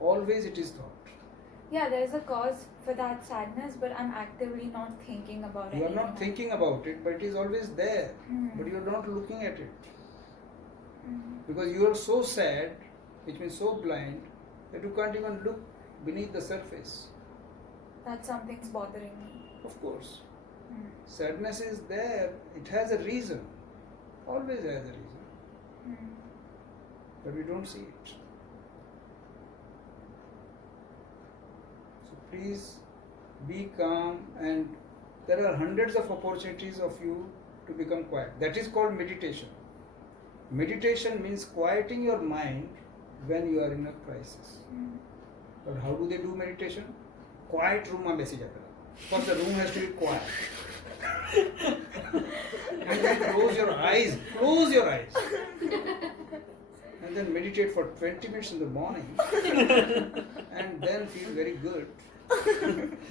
always it is thought. Yeah, there's a cause for that sadness, but I'm actively not thinking about You are anything. not thinking about it, but it is always there. Mhm. But you are not looking at it. Mhm. Because you are so sad, which means so blind, that you can't even look beneath the surface. That something's bothering me. Of course. Mhm. Sadness is there, it has a reason. Always has a reason. Mhm. But we don't see it. So please be calm, and there are hundreds of opportunities of you to become quiet. That is called meditation. Meditation means quieting your mind when you are in a crisis. Mhm. But how do they do meditation? Quiet room में बैसी जाता है. First the room has to be quiet. And then close your eyes. Close your eyes. And then meditate for 20 minutes in the morning. And then feel very good.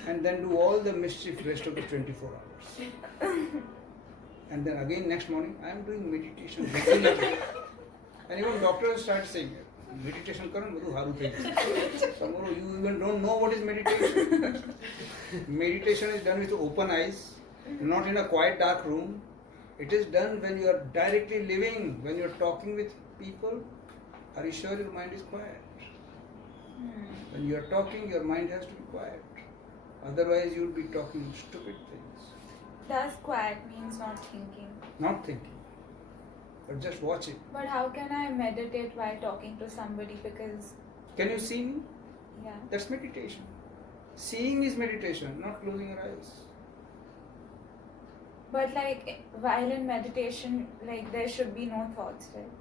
And then do all the mischief rest of the 24 hours. And then again next morning, I am doing meditation regularly. And even doctors start saying, meditation करो બધું હારું થઈ જશે. Tomorrow you even don't know what is meditation. Meditation is done with open eyes, not in a quiet dark room. It is done when you are directly living, when you are talking with people. Are you sure your mind is quiet? Mhm. When you are talking, your mind has to be quiet. Otherwise, you will be talking stupid things, Does quiet means not thinking? not thinking. But just watch it. But how can I meditate while talking to somebody? Because, Can you see me? yeah. That's meditation. Seeing is meditation, not closing your eyes. But like, while in meditation, like, there should be no thoughts, right?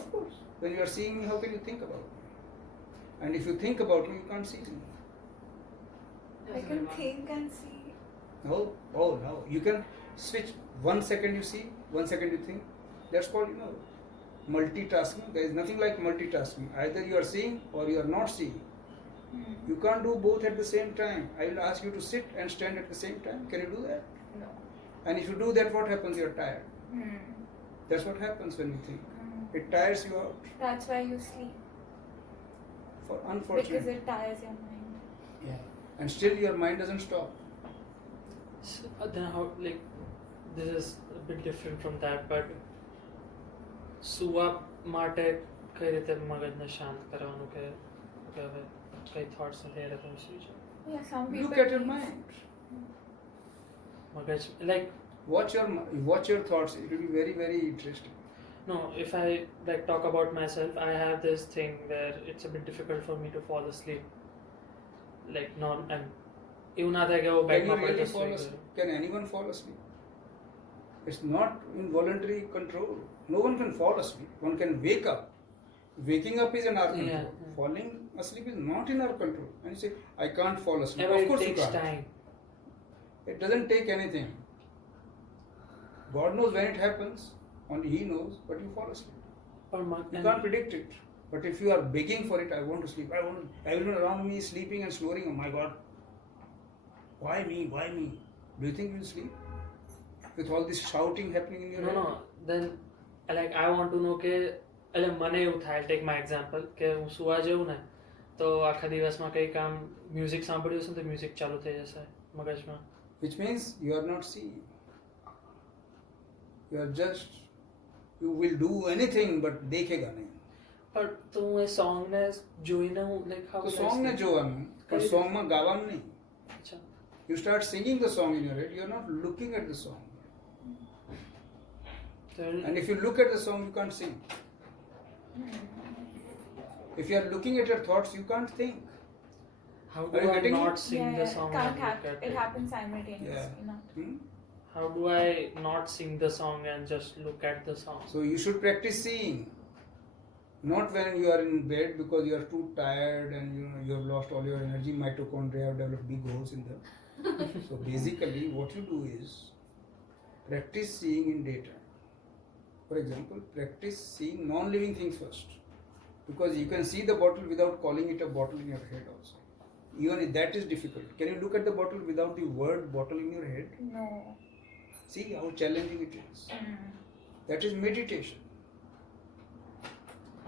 Of course. When you are seeing me, how can you think about me? And if you think about me, you can't see me. I can think and see. No, oh no. You can switch. 1 second you see, 1 second you think. That's called, multitasking. There is nothing like multitasking. Either you are seeing or you are not seeing. You can't do both at the same time. I will ask you to sit and stand at the same time. Can you do that? No. And if you do that, what happens? You are tired. That's what happens when you think. It tires you out. That's why you sleep. Because Unfortunately. it tires your mind. Yeah. And still your mind doesn't stop. So, then how, like, this is a bit different from that, but સુવા માટે કઈ રીતે મગજને શાંત કરવાનું કે હવે કઈ થોટ્સ નથી એટલે તમે સુઈ જાઓ Yeah, some people. Look at your mind. મગજ like Watch your thoughts. It will be very, very interesting. no, if I like talk about myself, I have this thing where it's a bit difficult for me to fall asleep, like non and એવું ના થાય કે હું Can બેડમાં you really પડીને fall સુઈ asleep? ગયો. Can anyone fall asleep? It's not in voluntary control. No one can fall asleep. One can wake up. Waking up is in our control. Yeah. Falling asleep is not in our control. And you say, I can't fall asleep. Yeah, but Of it course you takes can't. time. It doesn't take anything. God knows when it happens. Only He knows. But you fall asleep. પણ You can't predict it. But if you are begging for it, I want to sleep. Everyone around me is sleeping and snoring. Oh my God. Why me? Why me? Do you think you will sleep? With all this shouting happening in your No, head? no. Then, like, I want to know કે એટલે મને એવું થાય, take my example, કે હું સુવા જેવું ને તો આખા દિવસમાં કંઈ કામ મ્યુઝિક સાંભળ્યું હશે ને તો મ્યુઝિક ચાલુ થઈ જશે મગજમાં. Which means you are not seeing. You will do anything but देखेगा नहीं. પણ તો હું એ સોંગને જોઈને હું like how તો will I song ને sleep? જોવાનું પણ કઈ song માં ગાવાનું નહીં. અચ્છા. You start singing the song in your head. You are not looking at the song. Then- And if you look at the song, you can't sing. If you are looking at your thoughts, you can't think. how Are do you I getting not it? sing the song Can't and look happen. at It it? happens simultaneously. Yeah. Not. Hmm? How do I not sing the song and just look at the song? So you should practice seeing. Not when you are in bed because you are too tired and you have lost all your energy. Mitochondria have developed big holes in them. So basically, what you do is practice seeing in daytime. For example, practice seeing non-living things first, because you can see the bottle without calling it a bottle in your head also. Even if that is difficult. Can you look at the bottle without the word bottle in your head? No. See how challenging it is. That is meditation.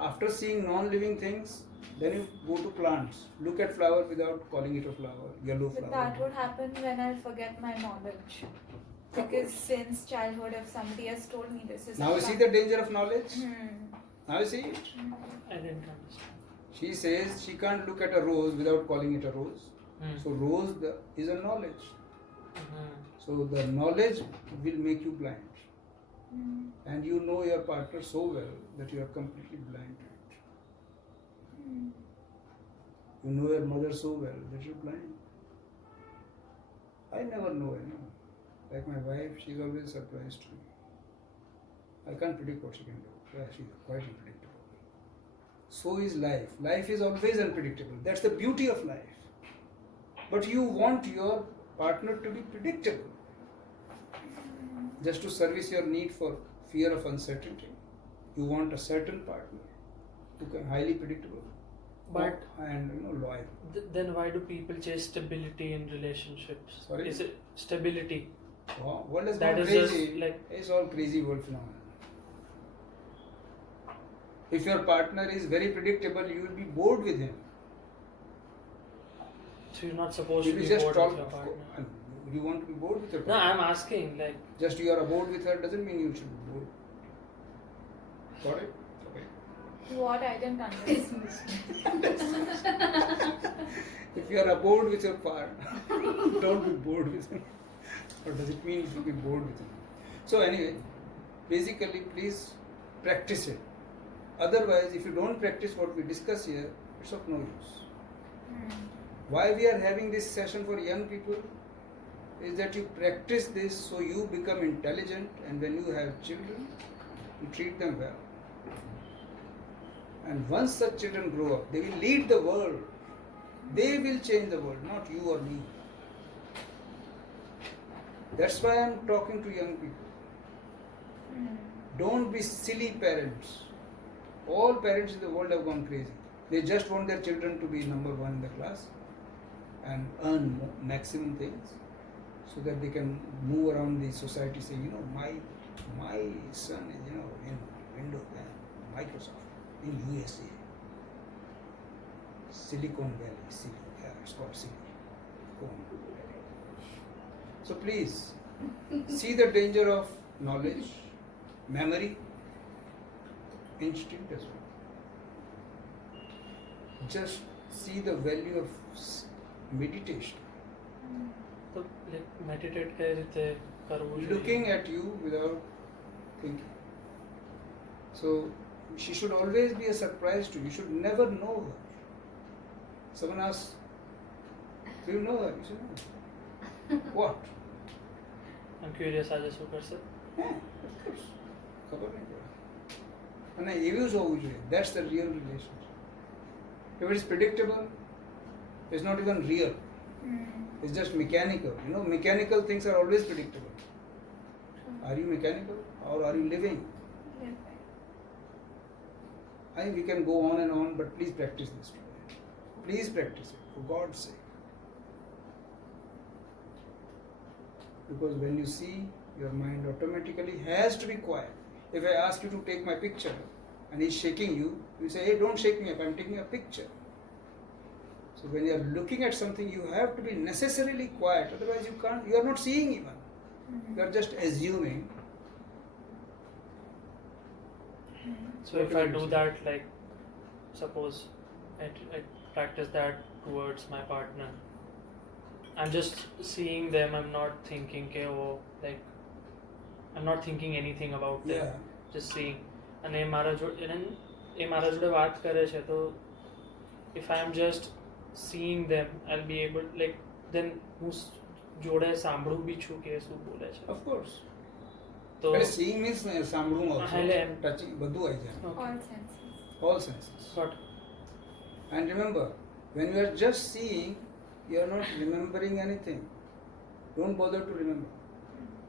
After seeing non-living things, then you go to plants. Look at flower without calling it a flower. Yellow But flower. that would happen when I forget my knowledge. Because since childhood, if somebody has told me this is Now you see the danger of knowledge? Now you see it? I didn't understand. She says she can't look at a rose without calling it a rose. Hmm. So rose is a knowledge. Mhm. So the knowledge will make you blind. And you know your partner so well that you are completely blind to it. You know your mother so well that you're blind. I never know anyone. Like my wife, she's always surprised me. I can't predict what she can do. Yeah, she's quite unpredictable. So is life. Life is always unpredictable. That's the beauty of life. But you want your partner to be predictable. Just to service your need for fear of uncertainty. You want a certain partner who can highly predictable. But and loyal. Then why do people chase stability in relationships? Sorry? Is it stability? Wow, world has That gone is crazy. just like- It's all crazy world phenomenon. If your partner is very predictable, you will be bored with him. So you're not supposed If to you be just bored talk, with your partner. do you want to be bored with your No, partner? I'm asking like Just you are bored with her doesn't mean you should be bored. Got it? Okay. What I didn't understand. If you are bored with your partner, don't be bored with him. Or does it mean you should be bored with him? So anyway, basically please practice it. Otherwise, if you don't practice what we discuss here, it's of no use. Why we are having this session for young people is that you practice this so you become intelligent, and when you have children, you treat them well. And once such children grow up, they will lead the world. They will change the world, not you or me. That's why I am talking to young people. Don't be silly parents. All parents in the world have gone crazy. They just want their children to be number one in the class and earn maximum things so that they can move around the society saying, you know, my son is, you know, in Windows and Microsoft in USA. Silicon Valley, it's called Silicon Valley. So please, see the danger of knowledge, memory, instinct as well. Just see the value of meditation. તો like meditate કઈ રીતે કરવું જોઈએ? Looking at you without thinking. So she should always be a surprise to you. You should never know her. Someone asks, do you know her? You say, no. What? I'm curious આજે શું કરશે? Yeah, of course. ખબર નહીં પડે. અને એવું જ હોવું જોઈએ. That's the real relationship. If it is predictable, it's not even real. It's just mechanical. You know, mechanical things are always predictable. Are you mechanical or are you living? I think we can go on and on, but please practice this today. Please practice it, for God's sake. Because when you see, your mind automatically has to be quiet. If I ask you to take my picture and he's shaking you, you say, hey, don't shake me up, I'm taking a picture. So when you are looking at something, you have to be necessarily quiet, otherwise you are not seeing even. You are just assuming. So if I do that, like suppose I practice that towards my partner, I'm just seeing them, I'm not thinking like I'm not thinking anything about them. Yeah. Just seeing. And એ મારા જોડે વાત કરે છે તો if I'm just seeing them, I'll be able, like, then હું જોડે સાંભળું બી છું કે શું બોલે છે. Of course. તો seeing means સાંભળવું also, touching, બધું આવી જાય. All senses. All senses. Got And remember, when you are just seeing, you are not remembering anything. Don't bother to remember.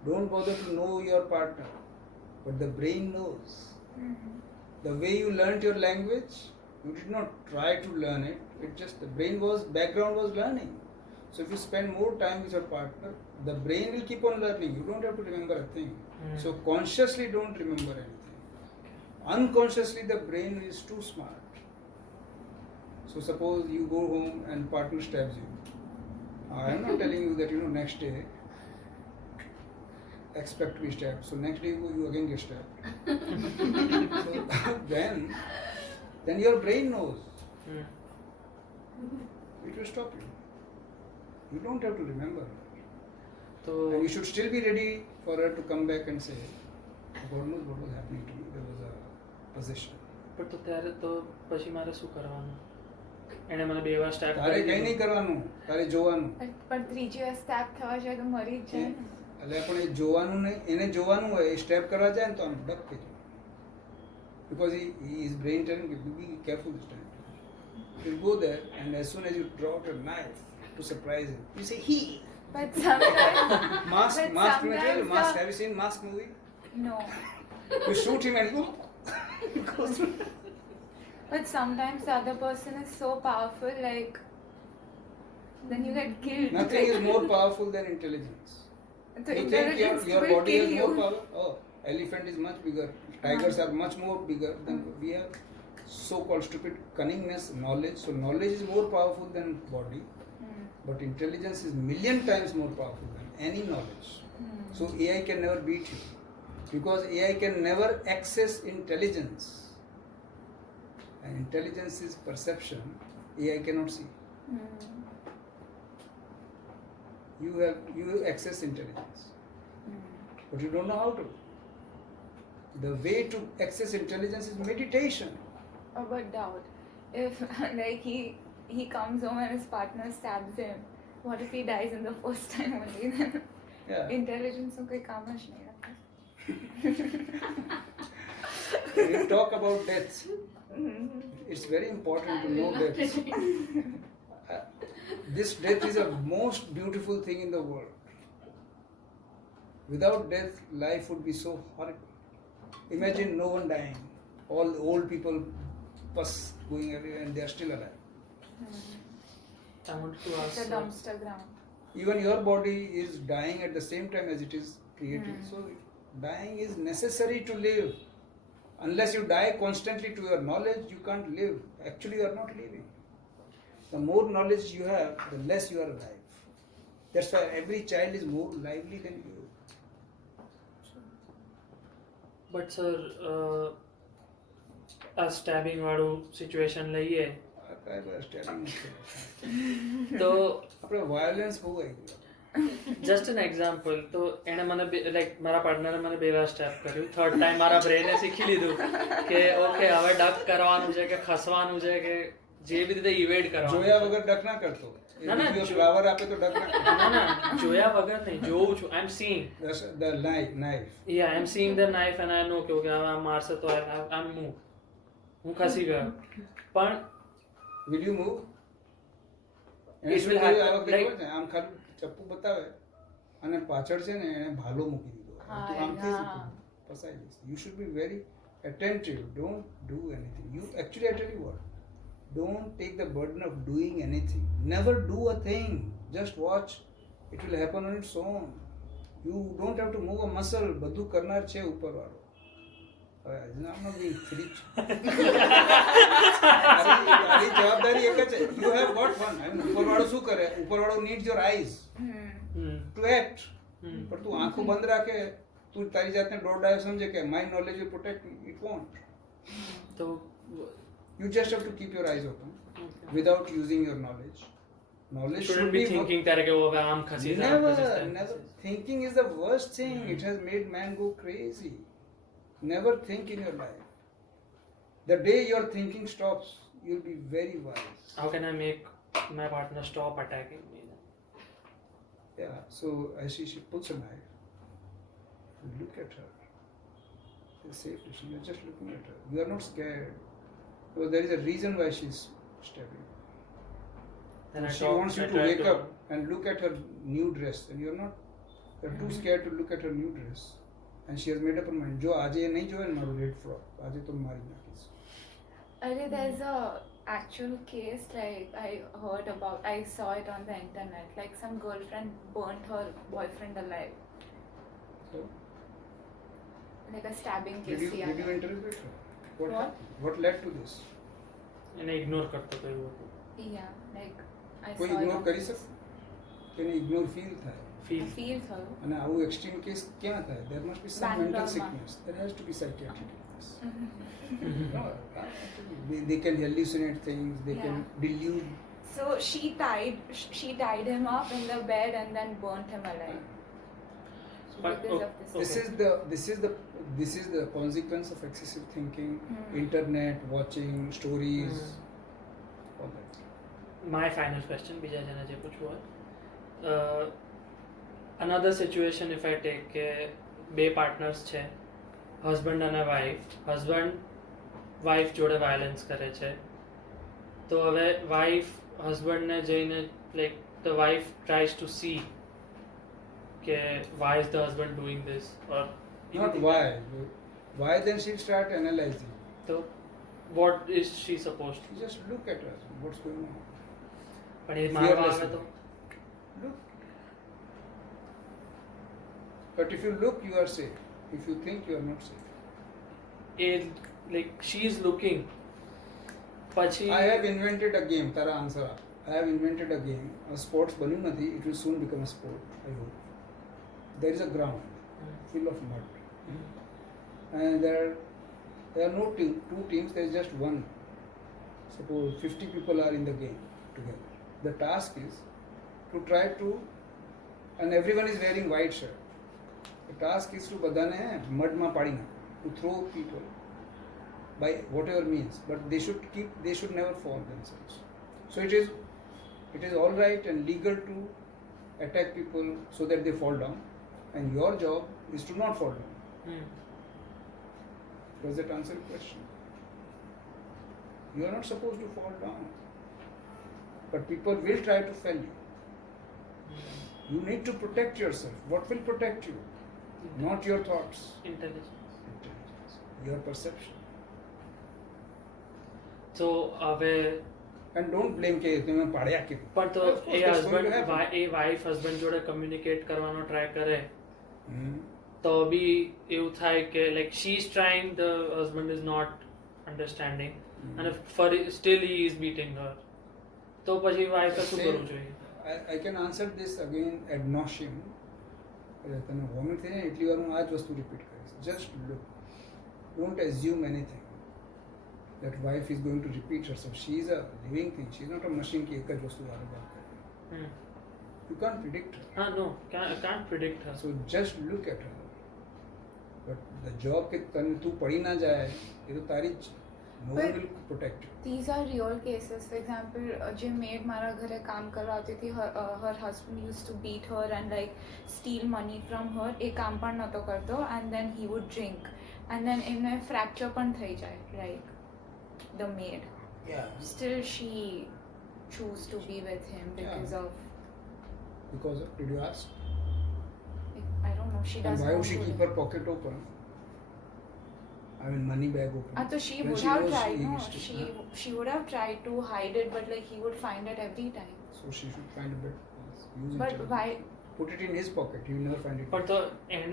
Don't bother to know your partner. But the brain knows. The way you learnt your language, you did not try to learn it. It just, the background was learning. So if you spend more time with your partner, the brain will keep on learning. You don't have to remember a thing. So consciously don't remember anything. Unconsciously the brain is too smart. So suppose you go home and partner stabs you. I am not telling you that, you know, next day expect to be stabbed. So next day you again get stabbed. So then your brain knows. It will stop you. You don't have to remember. તો And you should still be ready for her to come back and say, God knows what was happening to me. There was a possession. પણ તો ત્યારે તો પછી મારે શું કરવાનું? એણે મને 2 વાર સ્ટેપ તારે કઈ નહીં કરવાનું, તારે જોવાનું. પણ ત્રીજી વાર સ્ટેપ થવા જાય તો મરી જ જાય ને. એટલે પણ એ જોવાનું નહીં, એને જોવાનું હોય, એ સ્ટેપ કરવા જાય ને તો આમ ડક થઈ જાય. Because his brain telling you, be careful this time. You go there and as soon as you draw out a knife to surprise him, you say, he. But sometimes, Mask, but mask, sometimes mask. Have you seen Mask movie? no. You shoot him and he goes. But sometimes the other person is so powerful, like then you get killed. Nothing is more powerful than intelligence. So You think intelligence your will body kill has you. more power? Oh, elephant is much bigger. Tigers are much more bigger than we have. So-called stupid cunningness, knowledge. So knowledge is more powerful than body, but intelligence is million times more powerful than any knowledge. So AI can never beat you because AI can never access intelligence. And intelligence is perception. AI cannot see. You access intelligence, but you don't know how to. The way to access intelligence is meditation. Oh, but doubt. If like he comes home and his partner stabs him, what if he dies in the first time only? Then Yeah. intelligence को कोई काम ही नहीं रखता. When you talk about death, it's very important to know death. This death is the most beautiful thing in the world. Without death, life would be so horrible. Imagine no one dying. All the old people pus going everywhere and they are still alive. I wanted to It's a ask. dumpster ground. Even your body is dying at the same time as it is creating. So dying is necessary to live. Unless you die constantly to your knowledge, you can't live. Actually, you are not living. The more knowledge you have, the less you are alive. That's why every child is more lively than you. But sir, આ stabbing વાળું situation લઈએ આ કાંઈ બસ telling નથી. તો આપણે violence બહુ આવી ગયું. જસ્ટ એન એક્ઝામ્પલ તો એણે મને લાઈક મારા પાર્ટનરે મને 2 વાર સ્ટેપ કર્યું. થર્ડ ટાઈમ મારા બ્રેને શીખી લીધું કે ઓકે હવે ડક કરવાનું છે કે ખસવાનું છે કે જે બી રીતે ઇવેડ કરવાનું. જોયા વગર ડક ના કરતો. ના, ના, ફ્લાવર આપે તો ડક ના કરતો. ના જોયા વગર નહીં, જોઉં છું. આઈ એમ seeing. The knife. Yeah, I'm seeing the knife and I know કે ઓકે આ મારશે તો I'm move. હું ખસી ગયો. પણ Will you move? It will happen, like- આમ ખાલી ચપ્પુ બતાવે અને પાછળ છે ને એને ભાલો મૂકી દીધો. તું આમથી જ ફસાઈ જઈશ. You should be very attentive. Don't do anything. You actually, I tell you what, don't take the burden of doing anything. Never do a thing. Just watch. It will happen on its own. You don't have to move a muscle. બધું કરનાર છે ઉપરવાળો. હવે I'm not being preach. તારી જવાબદારી એક જ છે. You have got one. I mean, ઉપરવાળો શું કરે? ઉપરવાળો needs your eyes to act. પણ તું આંખો બંધ રાખે, તું તારી જાતને ડોરડાયો સમજે કે my knowledge will protect me. It won't. તો You just have to keep your eyes open without using your knowledge. Knowledge shouldn't be thinking ત્યારે કે ઓ હવે આમ ખસી જાય, આમ ખસી જાય. Never. Thinking is the worst thing. It has made man go crazy. Never think in your life. The day your thinking stops, you'll be very wise. How can I make my partner stop attacking me then? Yeah. So as she pulls a knife, you look at her. It's safe. You're just looking at her. You are not scared. Because there is a reason why she's stabbing. Then I She talk, wants you I to try wake up and look at her new dress, and you're not. You're too scared to look at her new dress, and she has made up her mind. Jo aje nahi joye maru red frock. Aje to mari nakis. There's a actual case like I heard about. I saw it on the internet. Like some girlfriend burnt her boyfriend alive. So Like a stabbing did case. you interrogate her? What? What? What led to this? એને ignore કરતો તો એવું હતું. Yeah, like I કોઈ saw it ignore on કરી શકે? તેને ignore feel થાય. I feel feel her. અને આવું એક્સ્ટ્રીમ કેસ ક્યાં થાય? There must be some mental Bangalore. sickness. There has to be psychiatric illness. No, they can hallucinate things. They can Yeah. delude. So she tied him up in the bed and then burnt him alive. But, Because of this. This is the consequence of excessive thinking, internet, watching, stories, all that. My final question, બીજા જણા જે પૂછવું હોય. Another situation if I take કે બે partners છે, husband અને wife. Husband wife જોડે વાયલન્સ કરે છે. તો હવે વાઈફ હસબન્ડને જઈને like the wife tries to see કે why is the husband doing this or Not why. Why then she'll start analyzing. so what is she supposed to You just look at her. What's going on? પણ એ મારવા આવે Fearlessly. તો Look. But if you look, you are safe. If you think, you are not safe. A like she is looking પછી I have invented a game. Tara answer. I have invented a game. A sports બન્યું નથી. It will soon become a sport. I hope. There is a ground full of mud, and there are no two teams. There is just one. Suppose 50 people are in the game together. The task is to try to, and everyone is wearing white shirt. The task is to બધાને mud માં પાડી નાખો. To throw people by whatever means, but they should never fall themselves. So it is all right and legal to attack people so that they fall down, and your job is to not fall down. Does that answer your question? You are not supposed to fall down, but people will try to fell you. You need to protect yourself. What will protect you? Not your thoughts. intelligence. your perception. So હવે And don't blame કે તમે પાડ્યા કે પણ તો Of course, એ that's going to husband happen. એ wife husband જોડે કમ્યુનિકેટ કરવાનો ટ્રાય કરે Hmm. તો બી એવું થાય કે like she is trying the husband is not understanding અને still he is beating her તો પછી વાઈફે શું કરવું જોઈએ? I can answer this again ad nauseam. તમે વોમિટ થઈ જાય એટલી વાર હું આ જ વસ્તુ રિપીટ કરીશ. Just look, don't assume anything that wife is going to repeat herself. She is a living thing. She is not a machine ki ek જ વસ્તુ વારંવાર કરે. You can't predict her. હા નો can't predict her. So just look at her. But the job કે તને તું પડી ના જાય એ તો તારી જ. No one But- will protect you. These are real cases. For example, જે maid મારા ઘરે કામ કરવા આવતી હતી, her husband used to beat her and like steal money from her. એ કામ પણ નહોતો કરતો and then he would drink and then એમને fracture પણ થઈ જાય, like the maid. Yeah. Still she choose to be with him because Yeah. of, Because of, did you ask? I don't know, she And doesn't why want would she to. keep her pocket open? I mean money bag open. So she When would she have knows tried, he no, is to- she would have tried to hide it, but like he would find it every time. So she should find a bit. Use But it. why? Put it in his pocket. He will never find it. But the and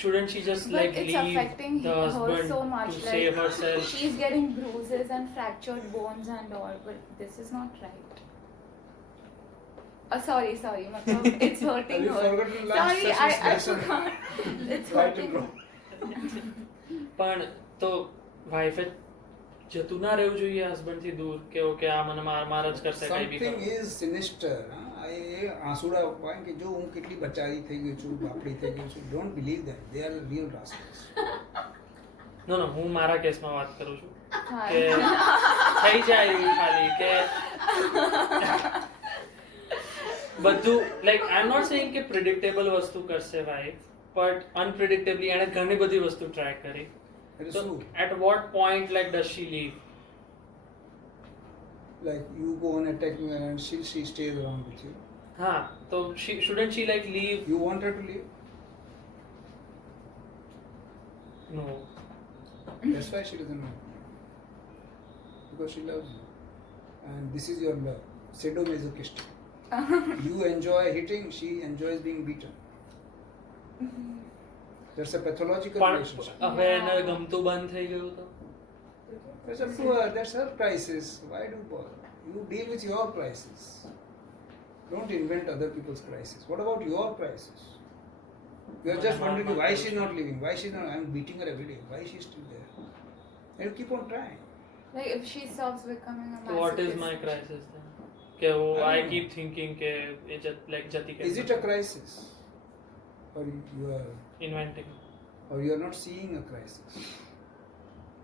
shouldn't she just But like it's leave affecting the her husband so much, to like save herself? she's getting bruises and fractured bones and all, but this is not right. Sorry, matlab, it's hurting Have you her. forgotten last Sorry, session's I lesson? forgot. It's Right hurting and wrong. પણ તો વાઈફે જતું ના રહેવું જોઈએ હસબન્ડથી દૂર કે okay આ મને માર જ કરશે કઈ બી Something is sinister. એ આંસુડા પાય કે જો હું કેટલી બચાવી થઈ ગઈ છું, બાપડી થઈ ગઈ છું. Don't believe them. They are real rascals. નો હું મારા કેસમાં વાત કરું છું Hi. કે થઈ જાય એવું ખાલી કે બધું like I am not saying કે પ્રિડિક્ટેબલ વસ્તુ કરશે વાઈફ બટ અનપ્રિડિક્ટેબલી એણે ઘણી બધી વસ્તુ ટ્રાય કરી એટલે તો શું? At what point like does she leave? Like you go on attack me and she stays around with you. હા તો shouldn't she like leave? You want her to leave? No. That's why she doesn't want you. Because she loves you. And this is your love. Sadomasochistic. You enjoy hitting, she enjoys being beaten. That's a pathological પણ relationship. હવે એને ગમતું બંધ થઈ ગયું તો That's up to her. That's her crisis. Why do bother? You deal with your crisis. Don't invent other people's crisis. What about your crisis? You are just wondering why she's not leaving. Why she's not? I'm beating her every day. Why she's still there? And you keep on trying. Like if she stops becoming a So what is my masochist. crisis then? કે I I don't keep thinking કે એ like જતી Is it a crisis? Or you are, inventing? or you are not seeing a crisis?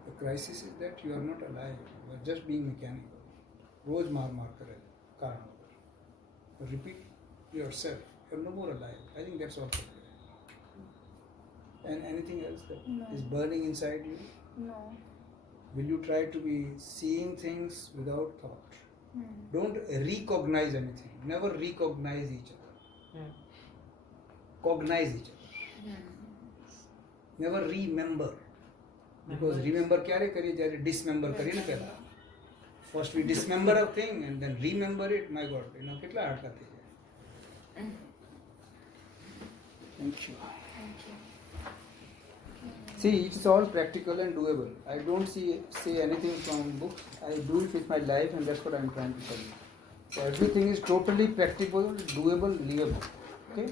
The crisis is that you are not alive. You are just being mechanical. रोज मार करे कारण वगैरह. But repeat yourself. You are no more alive. I think that's all. And anything else that No. is burning inside you? No. Will you try to be seeing things without thought? Don't recognize anything. Never recognize each other. Cognize each other. Never remember. Because remember ક્યારે કરીએ જ્યારે dismember કરીએ ને પહેલા. First we dismember a thing and then remember it. My God, કેટલા હાડકા થઈ જાય. Thank you. Thank you. See, it's all practical and doable. I don't say anything from books. I do it with my life, and that's what I'm trying to tell you. So everything is totally practical, doable, livable. Okay?